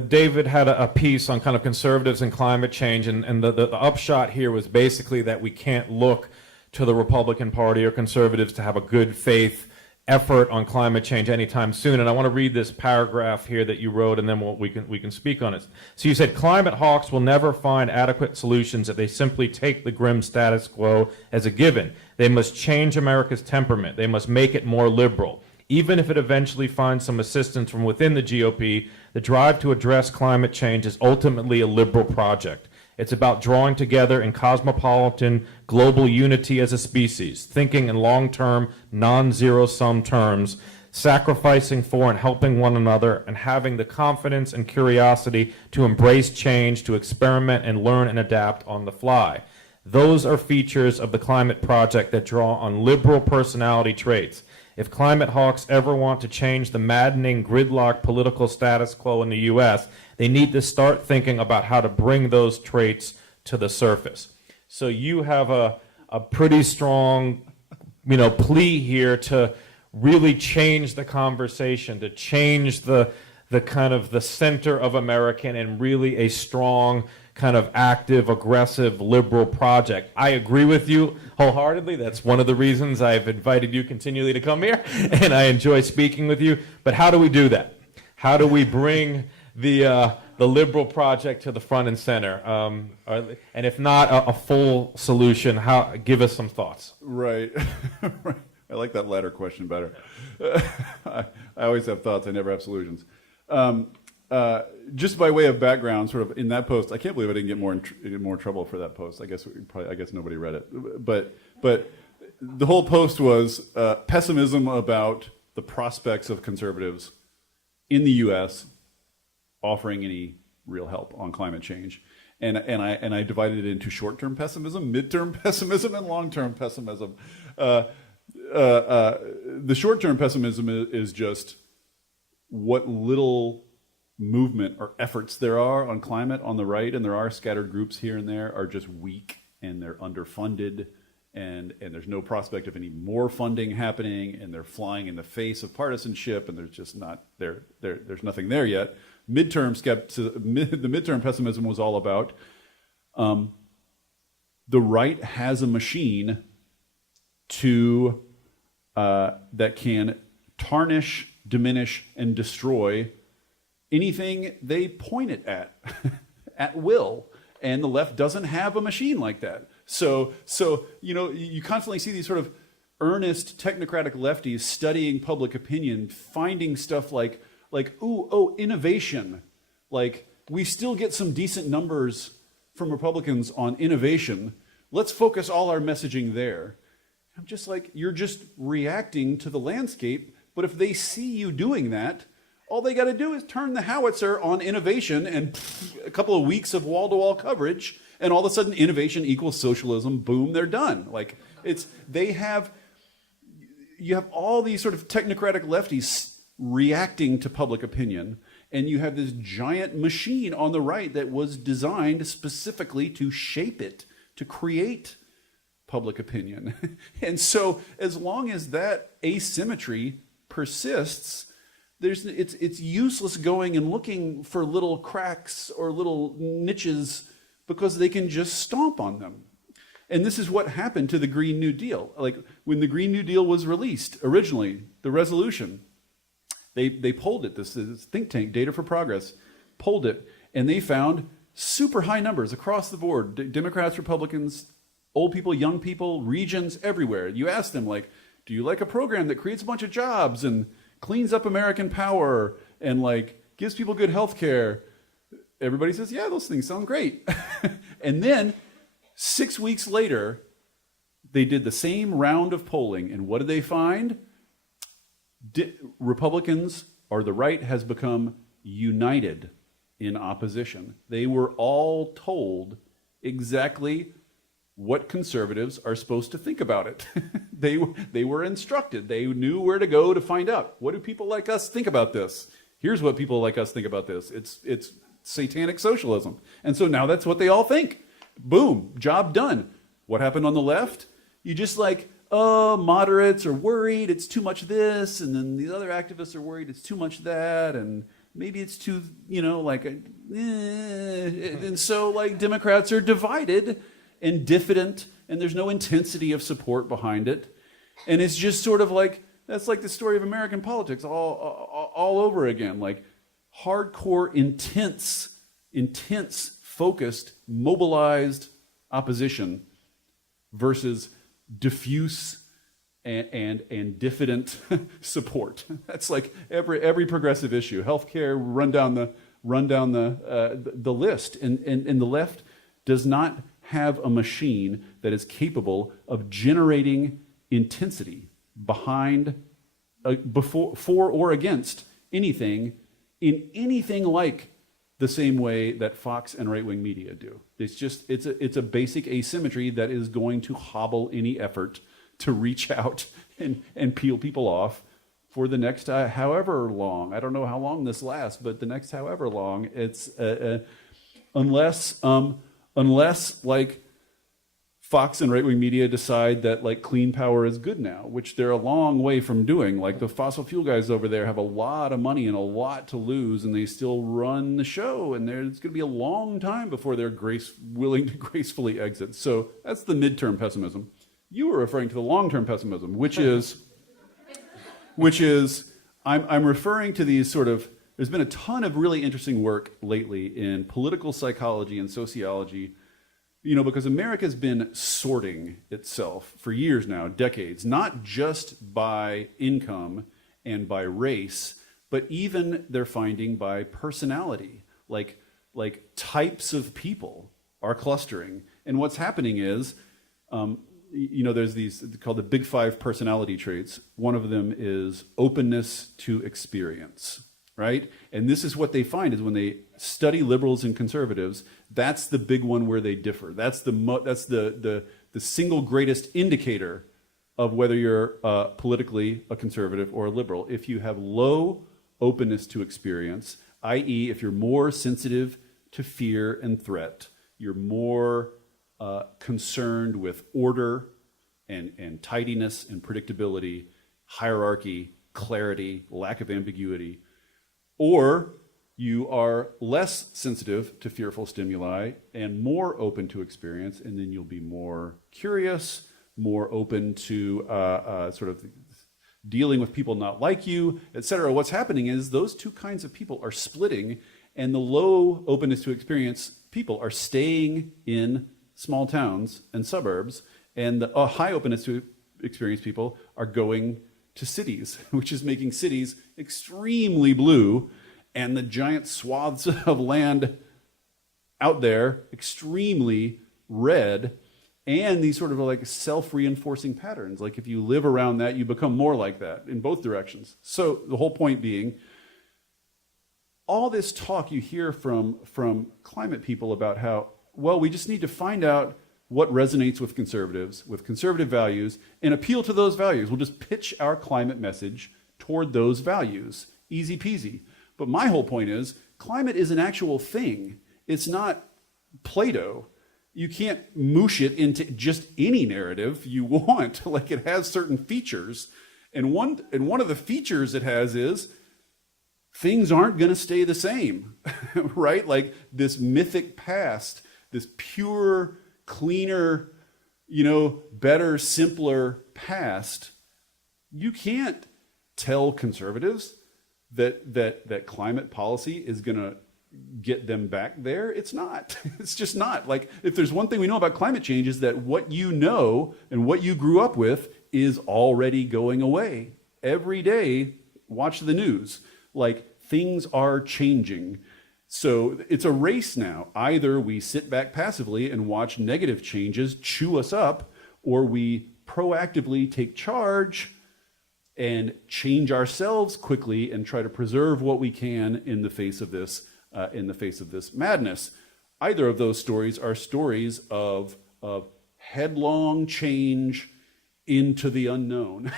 David had a piece on kind of conservatives and climate change, and the upshot here was basically that we can't look to the Republican Party or conservatives to have a good faith effort on climate change anytime soon. And I want to read this paragraph here that you wrote, and then we can speak on it. So you said, climate hawks will never find adequate solutions if they simply take the grim status quo as a given. They must change America's temperament. They must make it more liberal. Even if it eventually finds some assistance from within the GOP, the drive to address climate change is ultimately a liberal project. It's about drawing together in cosmopolitan global unity as a species, thinking in long-term, non-zero-sum terms, sacrificing for and helping one another, and having the confidence and curiosity to embrace change, to experiment and learn and adapt on the fly. Those are features of the climate project that draw on liberal personality traits. If climate hawks ever want to change the maddening gridlock political status quo in the U.S., they need to start thinking about how to bring those traits to the surface. So you have a pretty strong, plea here to really change the conversation, to change the kind of the center of American and really a strong kind of active, aggressive, liberal project. I agree with you wholeheartedly. That's one of the reasons I've invited you continually to come here, and I enjoy speaking with you. But how do we do that? How do we bring the liberal project to the front and center? And if not a full solution, give us some thoughts. Right. Right. I like that latter question better. I always have thoughts. I never have solutions. Just by way of background, sort of in that post, I can't believe I didn't get more trouble for that post. I guess nobody read it. But the whole post was pessimism about the prospects of conservatives in the U.S. offering any real help on climate change, and I divided it into short-term pessimism, mid-term pessimism, and long-term pessimism. The short-term pessimism is just what little movement or efforts there are on climate on the right, and there are scattered groups here and there, are just weak, and they're underfunded, and there's no prospect of any more funding happening, and they're flying in the face of partisanship, and there's just not there's nothing there yet. The midterm pessimism was all about the right has a machine to that can tarnish, diminish, and destroy anything they point it at at will, and the left doesn't have a machine like that. So you constantly see these sort of earnest technocratic lefties studying public opinion, finding stuff like innovation. Like, we still get some decent numbers from Republicans on innovation. Let's focus all our messaging there. I'm just like, you're just reacting to the landscape, but if they see you doing that, all they got to do is turn the howitzer on innovation and a couple of weeks of wall-to-wall coverage, and all of a sudden innovation equals socialism. Boom, they're done. Like, you have all these sort of technocratic lefties reacting to public opinion, and you have this giant machine on the right that was designed specifically to shape it, to create public opinion. And so as long as that asymmetry persists, it's useless going and looking for little cracks or little niches, because they can just stomp on them. And this is what happened to the Green New Deal. Like, when the Green New Deal was released originally, the resolution, they polled it. This think tank, Data for Progress, polled it, and they found super high numbers across the board. Democrats, Republicans, old people, young people, regions, everywhere. You ask them, like, do you like a program that creates a bunch of jobs and cleans up American power and like gives people good health care? Everybody says, yeah, those things sound great. And then 6 weeks later, they did the same round of polling, and what did they find? Republicans, or the right, has become united in opposition. They were all told exactly what conservatives are supposed to think about it. They were instructed. They knew where to go to find out. What do people like us think about this? Here's what people like us think about this. It's satanic socialism. And so now that's what they all think. Boom, job done. What happened on the left? You just like, moderates are worried it's too much this, and then the other activists are worried it's too much that, and maybe it's too, and so like Democrats are divided and diffident, and there's no intensity of support behind it. And it's just sort of like, that's like the story of American politics all over again. Like, hardcore, intense, focused, mobilized opposition versus diffuse and diffident support. That's like every progressive issue. Healthcare, run down the list, and the left does not have a machine that is capable of generating intensity behind, for or against anything in anything like the same way that Fox and right-wing media do. It's a basic asymmetry that is going to hobble any effort to reach out and peel people off for the next however long. I don't know how long this lasts, but the next however long. It's unless like Fox and right-wing media decide that like clean power is good now, which they're a long way from doing. Like the fossil fuel guys over there have a lot of money and a lot to lose, and they still run the show, and it's going to be a long time before they're willing to gracefully exit. So that's the midterm pessimism. You were referring to the long-term pessimism, which is I'm referring to these sort of, there's been a ton of really interesting work lately in political psychology and sociology, because America's been sorting itself for years now, decades, not just by income and by race, but even they're finding by personality, like types of people are clustering. And what's happening is, there's these called the big 5 personality traits. One of them is openness to experience, right? And this is what they find is when they study liberals and conservatives, that's the big one where they differ. That's the single greatest indicator of whether you're politically a conservative or a liberal. If you have low openness to experience, i.e. if you're more sensitive to fear and threat, you're more concerned with order and tidiness and predictability, hierarchy, clarity, lack of ambiguity, or you are less sensitive to fearful stimuli and more open to experience, and then you'll be more curious, more open to sort of dealing with people not like you, etc. What's happening is those two kinds of people are splitting, and the low openness to experience people are staying in small towns and suburbs, and the high openness to experience people are going to cities, which is making cities extremely blue, and the giant swaths of land out there extremely red, and these sort of like self-reinforcing patterns. Like if you live around that, you become more like that in both directions. So the whole point being, all this talk you hear from climate people about how, well, we just need to find out what resonates with conservatives, with conservative values, and appeal to those values. We'll just pitch our climate message toward those values. Easy peasy. But my whole point is, climate is an actual thing. It's not Play-Doh. You can't moosh it into just any narrative you want. Like, it has certain features. And one of the features it has is things aren't going to stay the same, right? Like this mythic past, this pure, cleaner, better, simpler past. You can't tell conservatives that climate policy is going to get them back there. It's not. It's just not. Like, if there's one thing we know about climate change is that what you know and what you grew up with is already going away. Every day, watch the news. Like, things are changing. So it's a race now. Either we sit back passively and watch negative changes chew us up, or we proactively take charge and change ourselves quickly and try to preserve what we can in the face of this madness. Either of those stories are stories of headlong change into the unknown,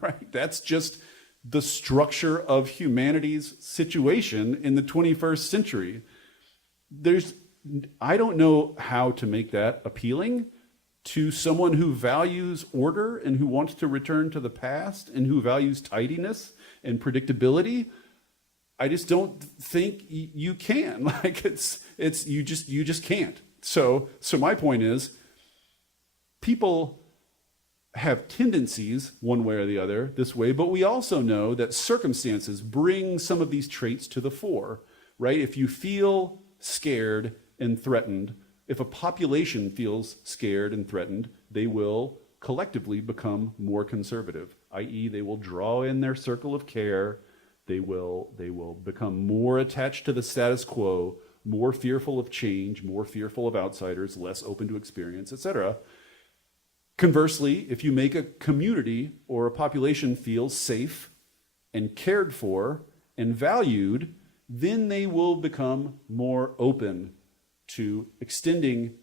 right? That's just the structure of humanity's situation in the 21st century. I don't know how to make that appealing to someone who values order and who wants to return to the past and who values tidiness and predictability. I just don't think you can. Like, you just can't. So my point is, people have tendencies one way or the other this way, but we also know that circumstances bring some of these traits to the fore, right? If you feel scared and threatened, if a population feels scared and threatened, they will collectively become more conservative, i.e. they will draw in their circle of care, they will become more attached to the status quo, more fearful of change, more fearful of outsiders, less open to experience, etc. Conversely, if you make a community or a population feel safe and cared for and valued, then they will become more open to extending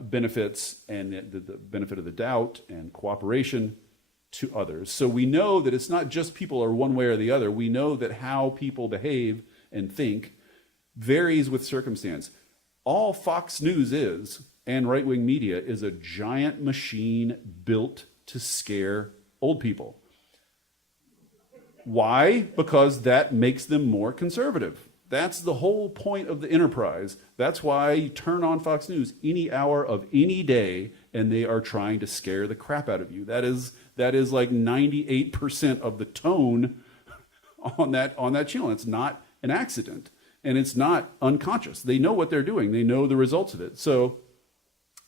benefits and the benefit of the doubt and cooperation to others. So we know that it's not just people are one way or the other. We know that how people behave and think varies with circumstance. All Fox News is, and right-wing media, is a giant machine built to scare old people. Why? Because that makes them more conservative. That's the whole point of the enterprise. That's why you turn on Fox News any hour of any day and they are trying to scare the crap out of you. That is like 98% of the tone on that channel. It's not an accident and it's not unconscious. They know what they're doing. They know the results of it. So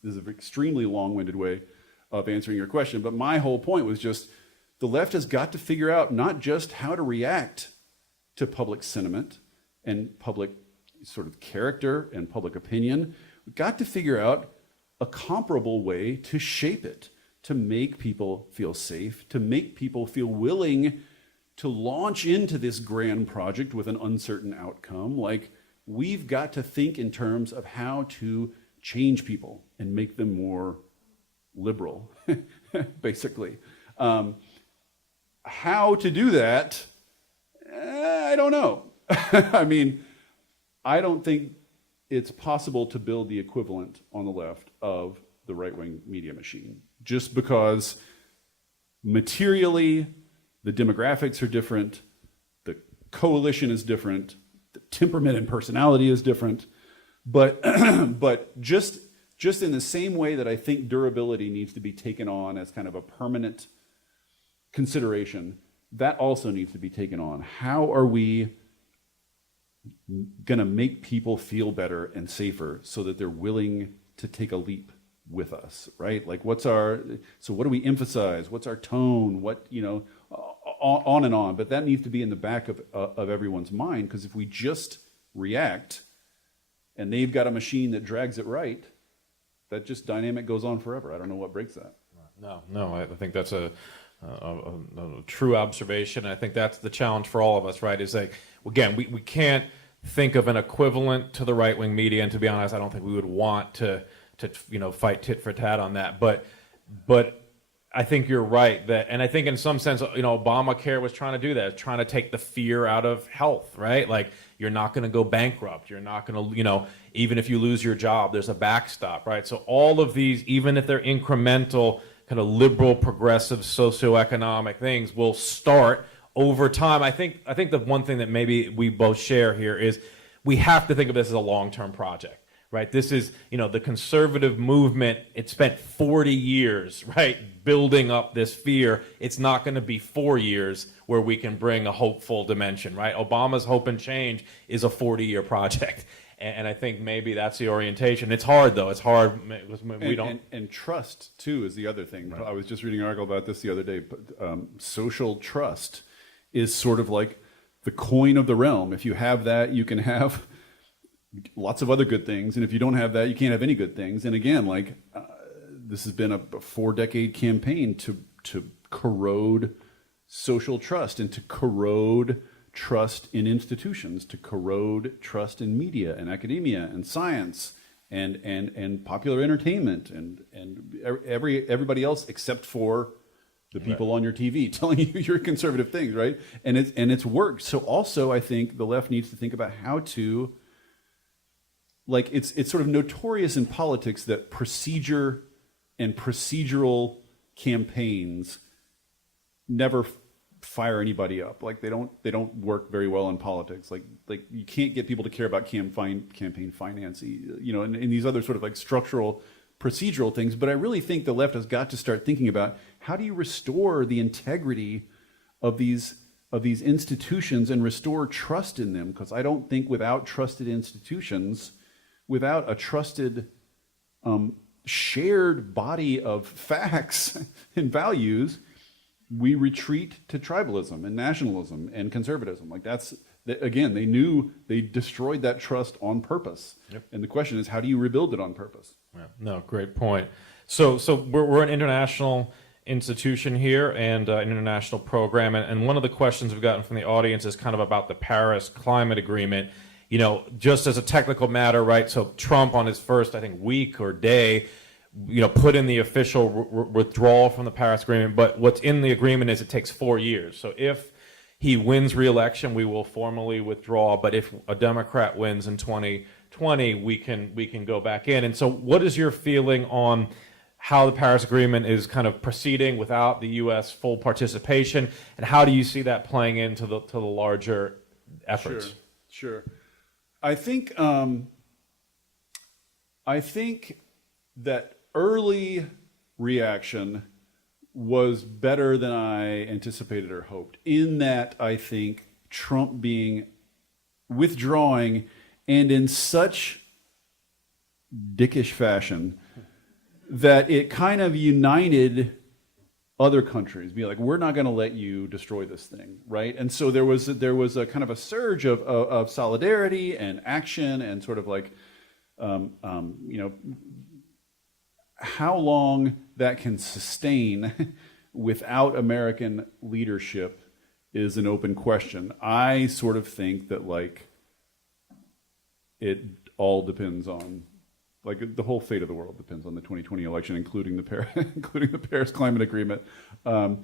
this is an extremely long-winded way of answering your question, but my whole point was just the left has got to figure out not just how to react to public sentiment and public sort of character and public opinion. We've got to figure out a comparable way to shape it, to make people feel safe, to make people feel willing to launch into this grand project with an uncertain outcome. Like, we've got to think in terms of how to change people and make them more liberal, basically. How to do that, I don't know. I mean, I don't think it's possible to build the equivalent on the left of the right-wing media machine, just because materially the demographics are different, the coalition is different, the temperament and personality is different, but just in the same way that I think durability needs to be taken on as kind of a permanent consideration, that also needs to be taken on. How are we going to make people feel better and safer so that they're willing to take a leap with us, right? Like, so what do we emphasize? What's our tone? What, on and on. But that needs to be in the back of everyone's mind, because if we just react and they've got a machine that drags it right, that just dynamic goes on forever. I don't know what breaks that. No, I think that's a true observation. I think that's the challenge for all of us, right? Is like, again, we can't think of an equivalent to the right-wing media, and to be honest, I don't think we would want to fight tit for tat on that. But I think you're right that, and I think in some sense, Obamacare was trying to do that, trying to take the fear out of health, right? Like, you're not going to go bankrupt. You're not going to, even if you lose your job, there's a backstop, right? So all of these, even if they're incremental, kind of liberal, progressive, socioeconomic things will start over time. I think the one thing that maybe we both share here is we have to think of this as a long-term project, right? This is, the conservative movement, it spent 40 years, right, building up this fear. It's not going to be 4 years where we can bring a hopeful dimension, right? Obama's Hope and Change is a 40-year project. And I think maybe that's the orientation. It's hard, though. It's hard. We don't. And trust, too, is the other thing. Right. I was just reading an article about this the other day. Social trust is sort of like the coin of the realm. If you have that, you can have lots of other good things. And if you don't have that, you can't have any good things. And again, this has been a 4-decade campaign to corrode social trust and to corrode trust in institutions, to corrode trust in media and academia and science and popular entertainment and everybody else except for the people on your TV telling you your conservative things, right? And it's worked. So also I think the left needs to think about how to, it's sort of notorious in politics that procedure and procedural campaigns never fire anybody up. Like, they don't work very well in politics. Like you can't get people to care about campaign finance, and these other sort of structural procedural things. But I really think the left has got to start thinking about how do you restore the integrity of these institutions and restore trust in them? Because I don't think without trusted institutions, without a trusted shared body of facts and values, we retreat to tribalism and nationalism and conservatism. Like again, they knew they destroyed that trust on purpose. Yep. And the question is, how do you rebuild it on purpose? Yeah, no, great point. So we're an international institution here and an international program, and one of the questions we've gotten from the audience is kind of about the Paris Climate Agreement. You know, just as a technical matter, right? So Trump on his first, I think, week or day, you know, put in the official withdrawal from the Paris Agreement. But what's in the agreement is it takes 4 years. So if he wins re-election, we will formally withdraw. But if a Democrat wins in 2020, we can go back in. And so, what is your feeling on how the Paris Agreement is kind of proceeding without the U.S. full participation, and how do you see that playing into the larger efforts? Sure. I think that early reaction was better than I anticipated or hoped, in that I think Trump withdrawing, and in such dickish fashion that it kind of united other countries, be like, we're not going to let you destroy this thing, right? And so there was a kind of a surge of solidarity and action, and sort of like, you know, how long that can sustain without American leadership is an open question. I sort of think that, like, it all depends on, like, the whole fate of the world depends on the 2020 election, including the Paris Climate Agreement. But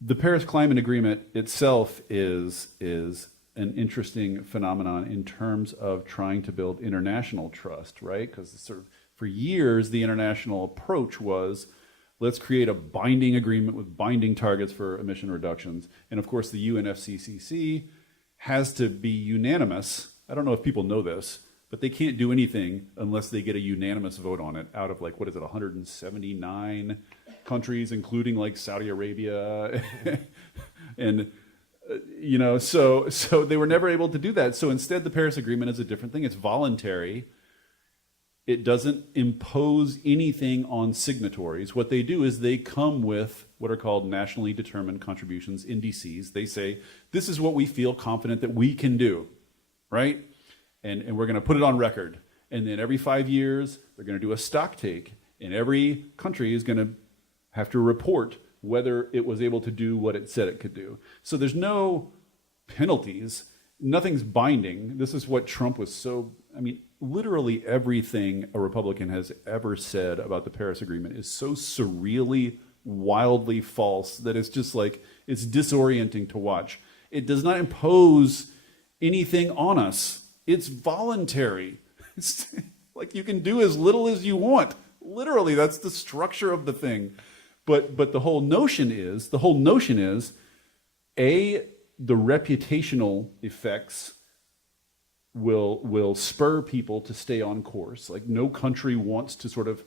the Paris Climate Agreement itself is an interesting phenomenon in terms of trying to build international trust, right? Because sort of for years the international approach was, let's create a binding agreement with binding targets for emission reductions, and of course the UNFCCC has to be unanimous. I don't know if people know this, but they can't do anything unless they get a unanimous vote on it out of, like, what is it, 179 countries, including like Saudi Arabia. And, you know, so they were never able to do that. So instead, the Paris Agreement is a different thing. It's voluntary. It doesn't impose anything on signatories. What they do is they come with what are called nationally determined contributions, NDCs. They say, this is what we feel confident that we can do, right? And we're going to put it on record. And then every 5 years, they're going to do a stock take. And every country is going to have to report whether it was able to do what it said it could do. So there's no penalties. Nothing's binding. This is what Trump was so, I mean, literally everything a Republican has ever said about the Paris Agreement is so surreally, wildly false that it's just like, it's disorienting to watch. It does not impose anything on us. It's voluntary. It's like, you can do as little as you want. Literally, that's the structure of the thing. But the whole notion is, the reputational effects will spur people to stay on course. Like, no country wants to sort of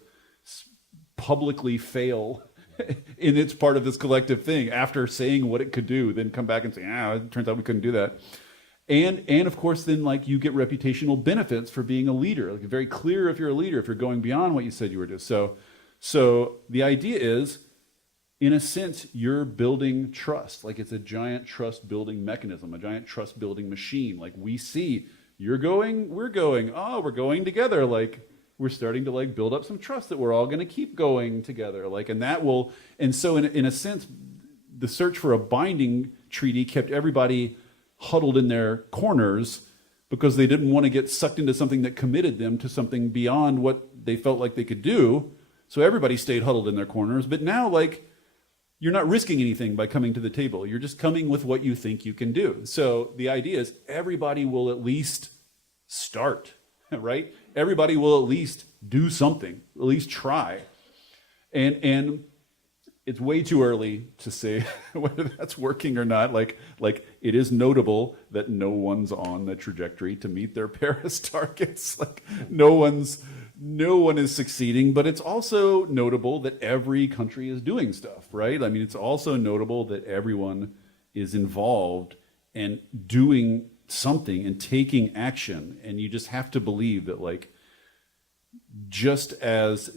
publicly fail in its part of this collective thing after saying what it could do, then come back and say, it turns out we couldn't do that. And of course, then, like, you get reputational benefits for being a leader. Like, very clear if you're a leader, if you're going beyond what you said you were doing. So the idea is, in a sense, you're building trust. Like, it's a giant trust building mechanism, a giant trust building machine. Like, we see you're going, we're going, we're going together. Like, we're starting to, like, build up some trust that we're all going to keep going together. Like, and that will, and so in a sense, the search for a binding treaty kept everybody huddled in their corners because they didn't want to get sucked into something that committed them to something beyond what they felt like they could do. So everybody stayed huddled in their corners. But now, like, you're not risking anything by coming to the table. You're just coming with what you think you can do. So the idea is everybody will at least start, right? Everybody will at least do something, at least try. And it's way too early to say whether that's working or not. Like it is notable that no one's on the trajectory to meet their Paris targets. Like, no one is succeeding, but it's also notable that every country is doing stuff, right? I mean, it's also notable that everyone is involved and doing something and taking action. And you just have to believe that, like, just as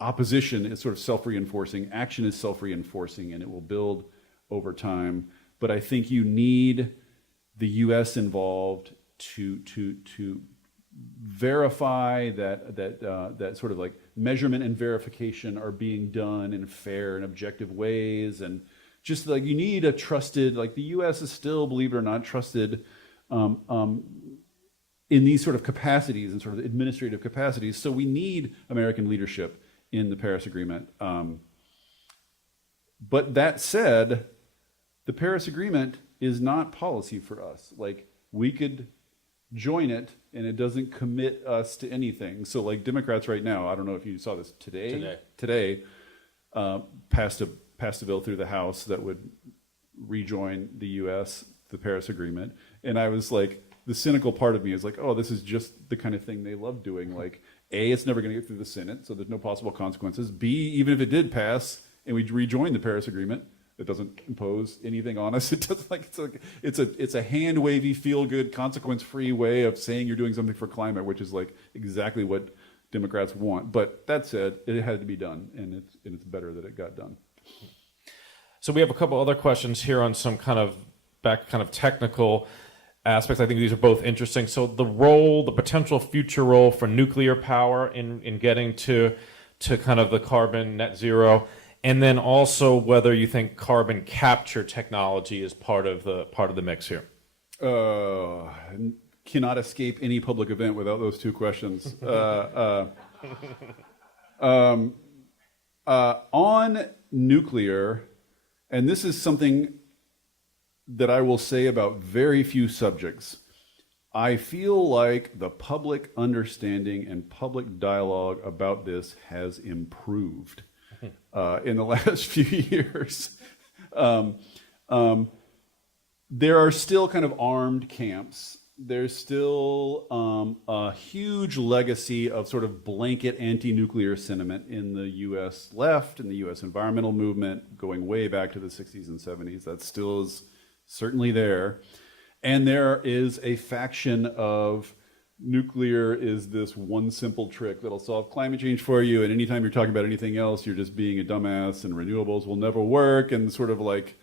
opposition is sort of self-reinforcing, action is self-reinforcing, and it will build over time. But I think you need the U.S. involved to verify that sort of like measurement and verification are being done in fair and objective ways. And just like you need a trusted, like the U.S. is still, believe it or not, trusted in these sort of capacities and sort of administrative capacities. So we need American leadership in the Paris Agreement. But that said, the Paris Agreement is not policy for us. Like, we could join it and it doesn't commit us to anything. So like Democrats right now, I don't know if you saw this today passed a bill through the House that would rejoin the U.S., the Paris Agreement. And I was like, the cynical part of me is like, oh, this is just the kind of thing they love doing. Like, A, it's never going to get through the Senate, so there's no possible consequences. B, even if it did pass and we rejoin the Paris Agreement, it doesn't impose anything on us. It doesn't, like, it's a hand wavy, feel good, consequence free way of saying you're doing something for climate, which is like exactly what Democrats want. But that said, it had to be done, and it's better that it got done. So we have a couple other questions here on some kind of technical aspects. I think these are both interesting. So the potential future role for nuclear power in getting to kind of the carbon net zero, and then also whether you think carbon capture technology is part of the mix here. Cannot escape any public event without those two questions. On nuclear, and this is something that I will say about very few subjects, I feel like the public understanding and public dialogue about this has improved in the last few years. There are still kind of armed camps. There's still a huge legacy of sort of blanket anti-nuclear sentiment in the U.S. left and the U.S. environmental movement going way back to the 60s and 70s. That still is certainly there. And there is a faction of nuclear is this one simple trick that'll solve climate change for you, and anytime you're talking about anything else, you're just being a dumbass, and renewables will never work, and sort of like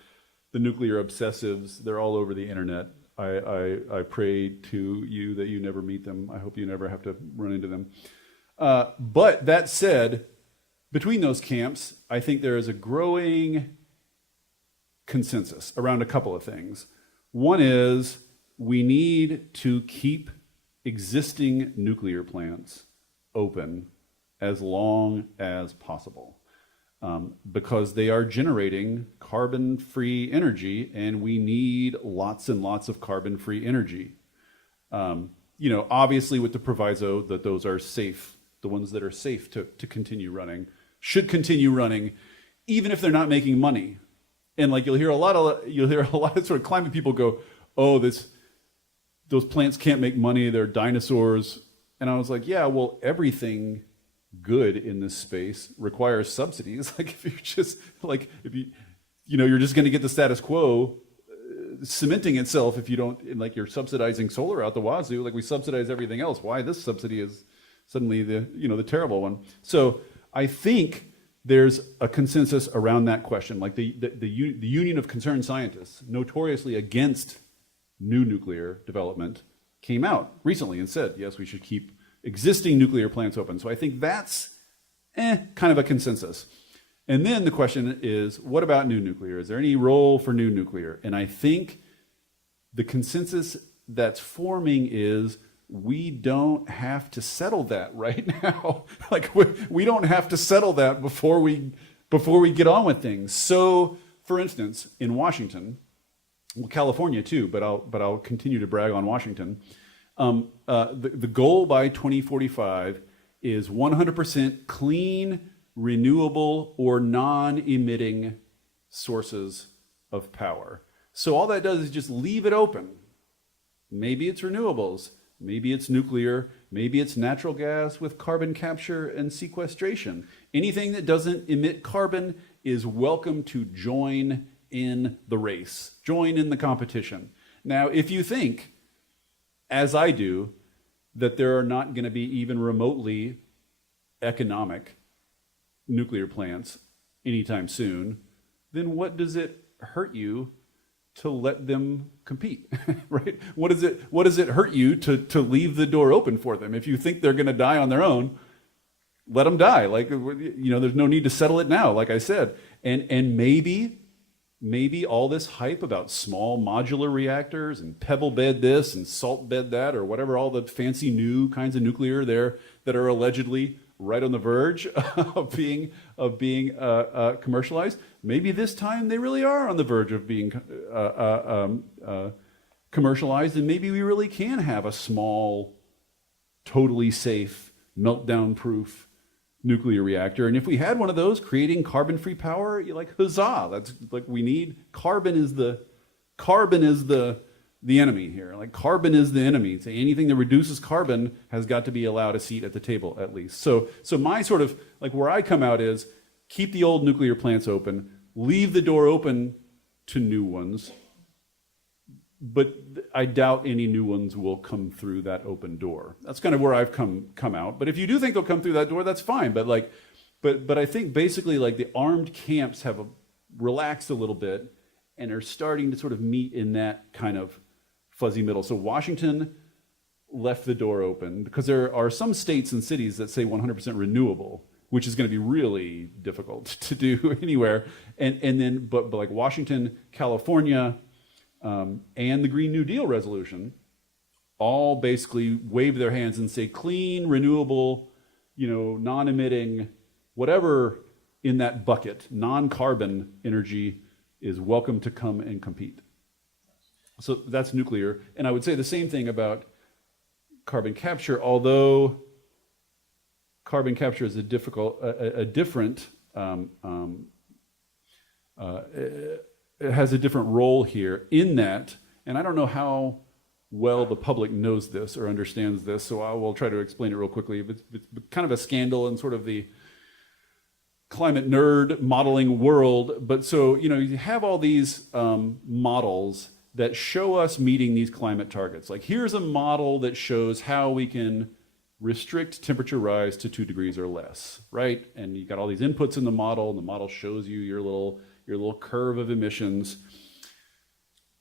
the nuclear obsessives, they're all over the internet. I pray to you that you never meet them. I hope you never have to run into them. But that said, between those camps, I think there is a growing consensus around a couple of things. One is we need to keep existing nuclear plants open as long as possible because they are generating carbon-free energy, and we need lots and lots of carbon-free energy. Obviously with the proviso that those are safe, the ones that are safe to continue running, should continue running, even if they're not making money. And like you'll hear a lot of sort of climate people go, oh, those plants can't make money, they're dinosaurs. And I was like, yeah, well, everything good in this space requires subsidies. Like if you're just going to get the status quo cementing itself if you don't, like you're subsidizing solar out the wazoo, like we subsidize everything else. Why this subsidy is suddenly the terrible one. So I think there's a consensus around that question. Like the Union of Concerned Scientists, notoriously against new nuclear development, came out recently and said, yes, we should keep existing nuclear plants open. So I think that's kind of a consensus. And then the question is, what about new nuclear? Is there any role for new nuclear? And I think the consensus that's forming is we don't have to settle that right now. Like we don't have to settle that before we get on with things. So, for instance, in Washington, well, California too, but I'll continue to brag on Washington. The goal by 2045 is 100% clean, renewable, or non-emitting sources of power. So all that does is just leave it open. Maybe it's renewables, maybe it's nuclear, maybe it's natural gas with carbon capture and sequestration. Anything that doesn't emit carbon is welcome to join in the race, join in the competition. Now, if you think, as I do, that there are not going to be even remotely economic nuclear plants anytime soon, then what does it hurt you to let them compete, right? What does it hurt you to leave the door open for them? If you think they're going to die on their own, let them die. Like, there's no need to settle it now, like I said. And maybe all this hype about small modular reactors and pebble bed this and salt bed that, or whatever, all the fancy new kinds of nuclear there that are allegedly right on the verge of being commercialized. Maybe this time they really are on the verge of being commercialized, and maybe we really can have a small, totally safe, meltdown-proof nuclear reactor. And if we had one of those creating carbon-free power, you're like, huzzah! That's like we need. Carbon is the enemy here. Like, carbon is the enemy. So anything that reduces carbon has got to be allowed a seat at the table, at least. So my sort of, like, where I come out is keep the old nuclear plants open, leave the door open to new ones, but I doubt any new ones will come through that open door. That's kind of where I've come out. But if you do think they'll come through that door, that's fine. But I think basically, like, the armed camps have relaxed a little bit and are starting to sort of meet in that kind of fuzzy middle. So Washington left the door open because there are some states and cities that say 100% renewable, which is going to be really difficult to do anywhere. And then, but like Washington, California, and the Green New Deal resolution all basically wave their hands and say clean, renewable, non-emitting, whatever in that bucket, non-carbon energy is welcome to come and compete. So that's nuclear. And I would say the same thing about carbon capture, although carbon capture is it has a different role here in that, and I don't know how well the public knows this or understands this, so I will try to explain it real quickly. It's kind of a scandal in sort of the climate nerd modeling world, but so, you have all these models that show us meeting these climate targets. Like, here's a model that shows how we can restrict temperature rise to 2 degrees or less, right? And you got all these inputs in the model, and the model shows you your little curve of emissions.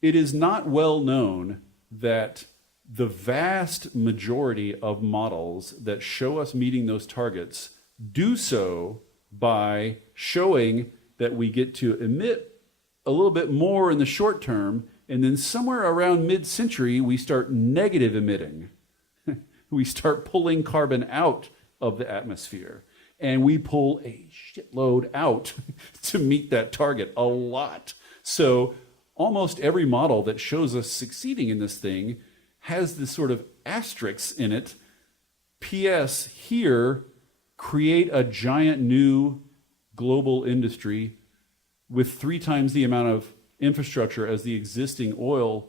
It is not well known that the vast majority of models that show us meeting those targets do so by showing that we get to emit a little bit more in the short term, and then somewhere around mid-century, we start negative emitting. We start pulling carbon out of the atmosphere. And we pull a shitload out to meet that target, a lot. So almost every model that shows us succeeding in this thing has this sort of asterisk in it. P.S. Here, create a giant new global industry with 3 times the amount of infrastructure as the existing oil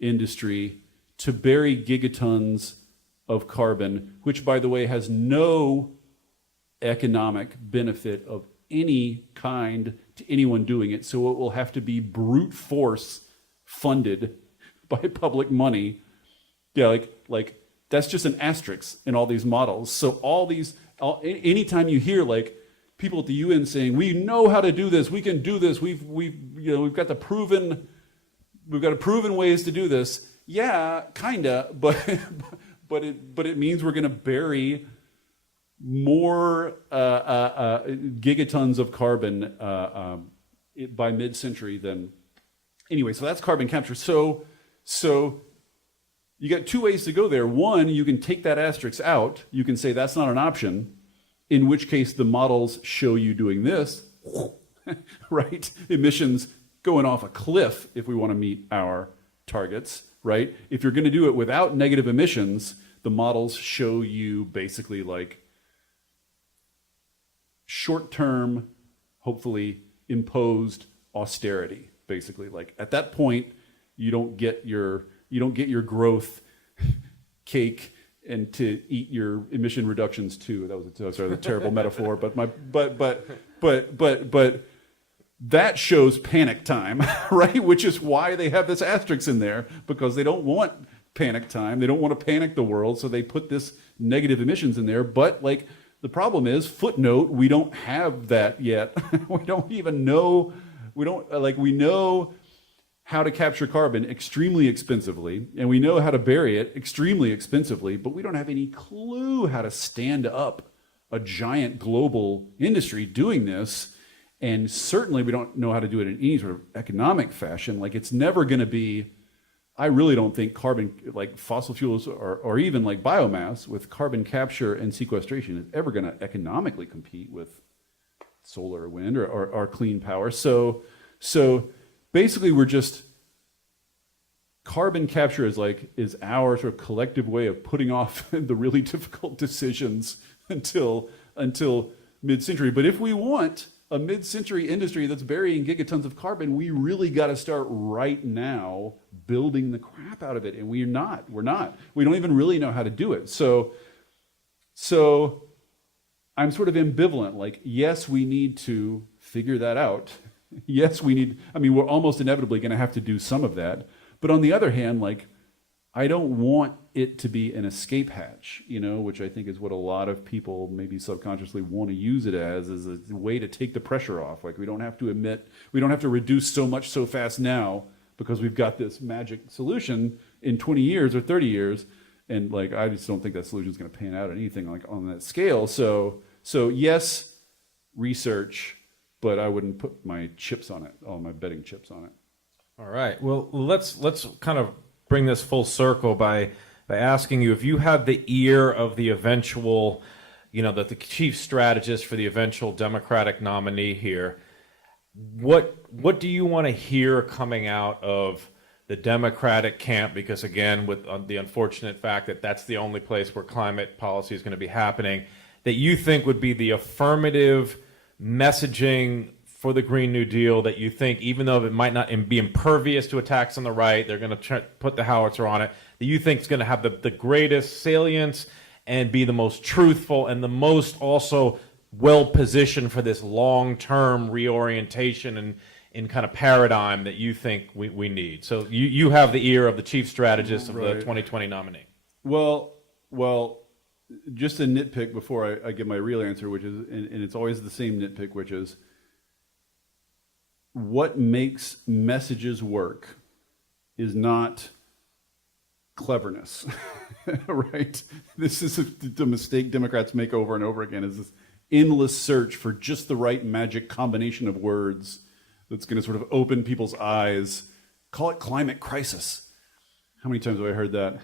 industry to bury gigatons of carbon, which, by the way, has no economic benefit of any kind to anyone doing it. So it will have to be brute force funded by public money. Yeah, like that's just an asterisk in all these models. So anytime you hear like people at the UN saying, we know how to do this, we can do this, we've got proven ways to do this. Yeah, kinda, but it means we're going to bury more gigatons of carbon by mid-century than anyway. So that's carbon capture. So you got 2 ways to go there. One, you can take that asterisk out. You can say that's not an option, in which case the models show you doing this, right? Emissions going off a cliff if we want to meet our targets, right? If you're going to do it without negative emissions, the models show you basically like short-term, hopefully imposed austerity, basically. Like at that point, you don't get your growth cake and to eat your emission reductions too. That was a terrible metaphor, but that shows panic time, right? Which is why they have this asterisk in there, because they don't want panic time. They don't want to panic the world, so they put this negative emissions in there. But like the problem is, footnote, we don't have that yet. We don't even know. We know how to capture carbon extremely expensively, and we know how to bury it extremely expensively, but we don't have any clue how to stand up a giant global industry doing this. And certainly we don't know how to do it in any sort of economic fashion. Like, it's never going to be, I really don't think carbon, like fossil fuels or even like biomass with carbon capture and sequestration is ever going to economically compete with solar or wind or clean power. So basically we're just, carbon capture is our sort of collective way of putting off the really difficult decisions until mid-century. But if we want a mid-century industry that's burying gigatons of carbon, we really got to start right now building the crap out of it. And we're not. We don't even really know how to do it. So I'm sort of ambivalent. Like, yes, we need to figure that out. Yes, we're almost inevitably going to have to do some of that. But on the other hand, like, I don't want it to be an escape hatch, which I think is what a lot of people maybe subconsciously want to use it as a way to take the pressure off. Like, we don't have to reduce so much so fast now because we've got this magic solution in 20 years or 30 years. And like, I just don't think that solution is going to pan out at anything like on that scale. So yes, research, but I wouldn't put my chips on it, all my betting chips on it. All right. Well, let's kind of bring this full circle by asking you, if you had the ear of the eventual, the chief strategist for the eventual Democratic nominee here, what do you want to hear coming out of the Democratic camp? Because again, with the unfortunate fact that that's the only place where climate policy is going to be happening, that you think would be the affirmative messaging for the Green New Deal, that you think, even though it might not be impervious to attacks on the right, they're going to put the howitzer on it, that you think is going to have the greatest salience and be the most truthful and the most also well-positioned for this long-term reorientation and in kind of paradigm that you think we need? So you have the ear of the chief strategist of the 2020 nominee. Well, just a nitpick before I give my real answer, which is, and it's always the same nitpick, which is, what makes messages work is not cleverness, right? This is the mistake Democrats make over and over again, is this endless search for just the right magic combination of words that's going to sort of open people's eyes. Call it climate crisis. How many times have I heard that?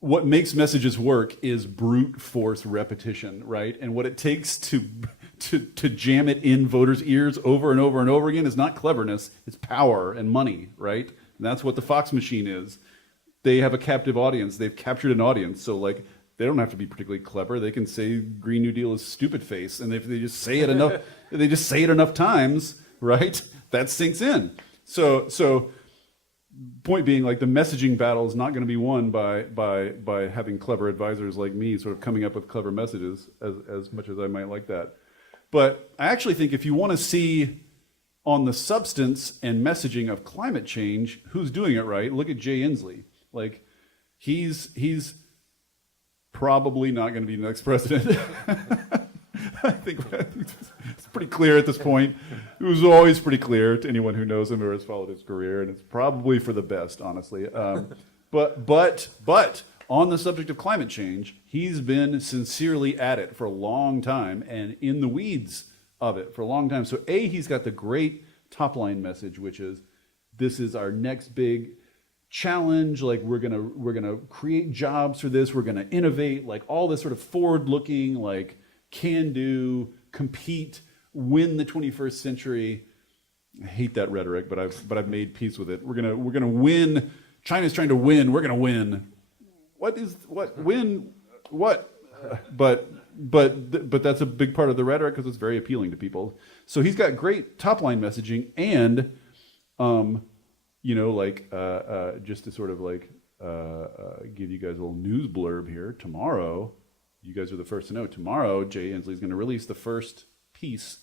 What makes messages work is brute force repetition, right? And what it takes to jam it in voters' ears over and over and over again is not cleverness, it's power and money, right? And that's what the Fox machine is. They have a captive audience. They've captured an audience. So like, they don't have to be particularly clever. They can say Green New Deal is stupid face, and if they just say it enough, enough times, right? That sinks in. So point being, like, the messaging battle is not going to be won by having clever advisors like me sort of coming up with clever messages, as much as I might like that. But I actually think if you want to see on the substance and messaging of climate change, who's doing it right, look at Jay Inslee. Like, he's probably not going to be the next president. I think it's pretty clear at this point. It was always pretty clear to anyone who knows him or has followed his career, and it's probably for the best, honestly. But on the subject of climate change, he's been sincerely at it for a long time and in the weeds of it for a long time. So he's got the great top line message, which is, this is our next big challenge. Like, we're gonna create jobs for this. We're gonna innovate. Like, all this sort of forward-looking, like, can do, compete, win the 21st century. I hate that rhetoric, but I've made peace with it. We're gonna win. China's trying to win. We're gonna win. Win what? But that's a big part of the rhetoric because it's very appealing to people. So he's got great top line messaging, and just to sort of like give you guys a little news blurb here. Tomorrow, you guys are the first to know. Tomorrow, Jay Inslee is going to release the first piece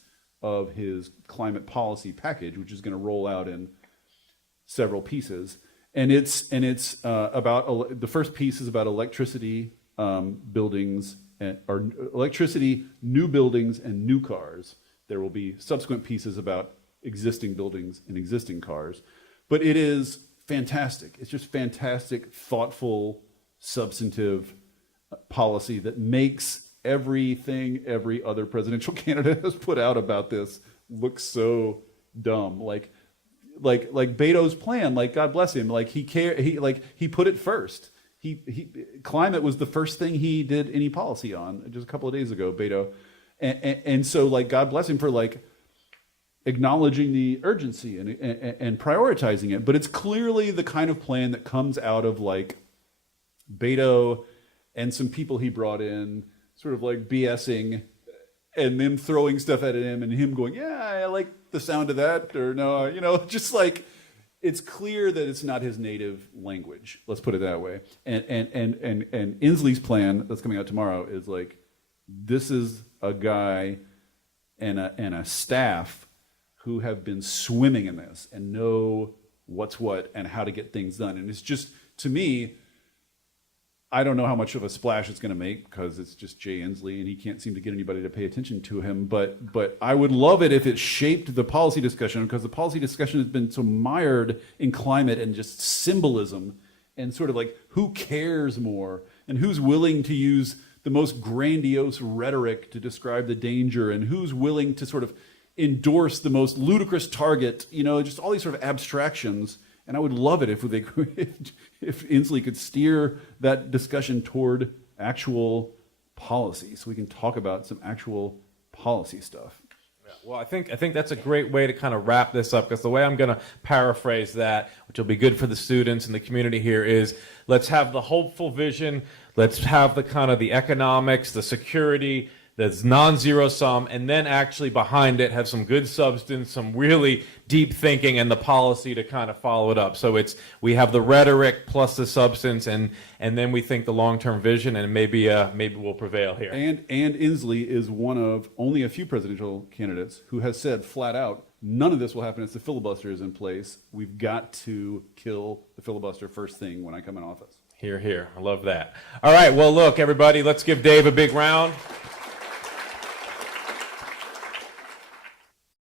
of his climate policy package, which is going to roll out in several pieces. And it's about the first piece is about electricity buildings or electricity, new buildings and new cars. There will be subsequent pieces about existing buildings and existing cars. But it is fantastic. It's just fantastic, thoughtful, substantive policy that makes everything every other presidential candidate has put out about this look so dumb. Like Beto's plan, like God bless him, like he put it first. Climate was the first thing he did any policy on just a couple of days ago, Beto. And so like God bless him for like acknowledging the urgency and prioritizing it. But it's clearly the kind of plan that comes out of like Beto and some people he brought in sort of like BSing and them throwing stuff at him and him going, yeah, I like the sound of that, or no, just like it's clear that it's not his native language. Let's put it that way. And Inslee's plan that's coming out tomorrow is like, this is a guy and a staff who have been swimming in this and know what's what and how to get things done. And it's just, to me, I don't know how much of a splash it's going to make because it's just Jay Inslee and he can't seem to get anybody to pay attention to him. But I would love it if it shaped the policy discussion, because the policy discussion has been so mired in climate and just symbolism and sort of like who cares more and who's willing to use the most grandiose rhetoric to describe the danger and who's willing to sort of endorse the most ludicrous target, just all these sort of abstractions. And I would love it if Inslee could steer that discussion toward actual policy, so we can talk about some actual policy stuff. Yeah, well, I think that's a great way to kind of wrap this up, because the way I'm going to paraphrase that, which will be good for the students and the community here, is let's have the hopeful vision, let's have the kind of the economics, the security, that's non-zero sum, and then actually behind it have some good substance, some really deep thinking, and the policy to kind of follow it up. So we have the rhetoric plus the substance, and then we think the long-term vision, and maybe we'll prevail here. And Inslee is one of only a few presidential candidates who has said flat out, none of this will happen if the filibuster is in place. We've got to kill the filibuster first thing when I come in office. Hear, hear. I love that. All right, well, look, everybody, let's give Dave a big round.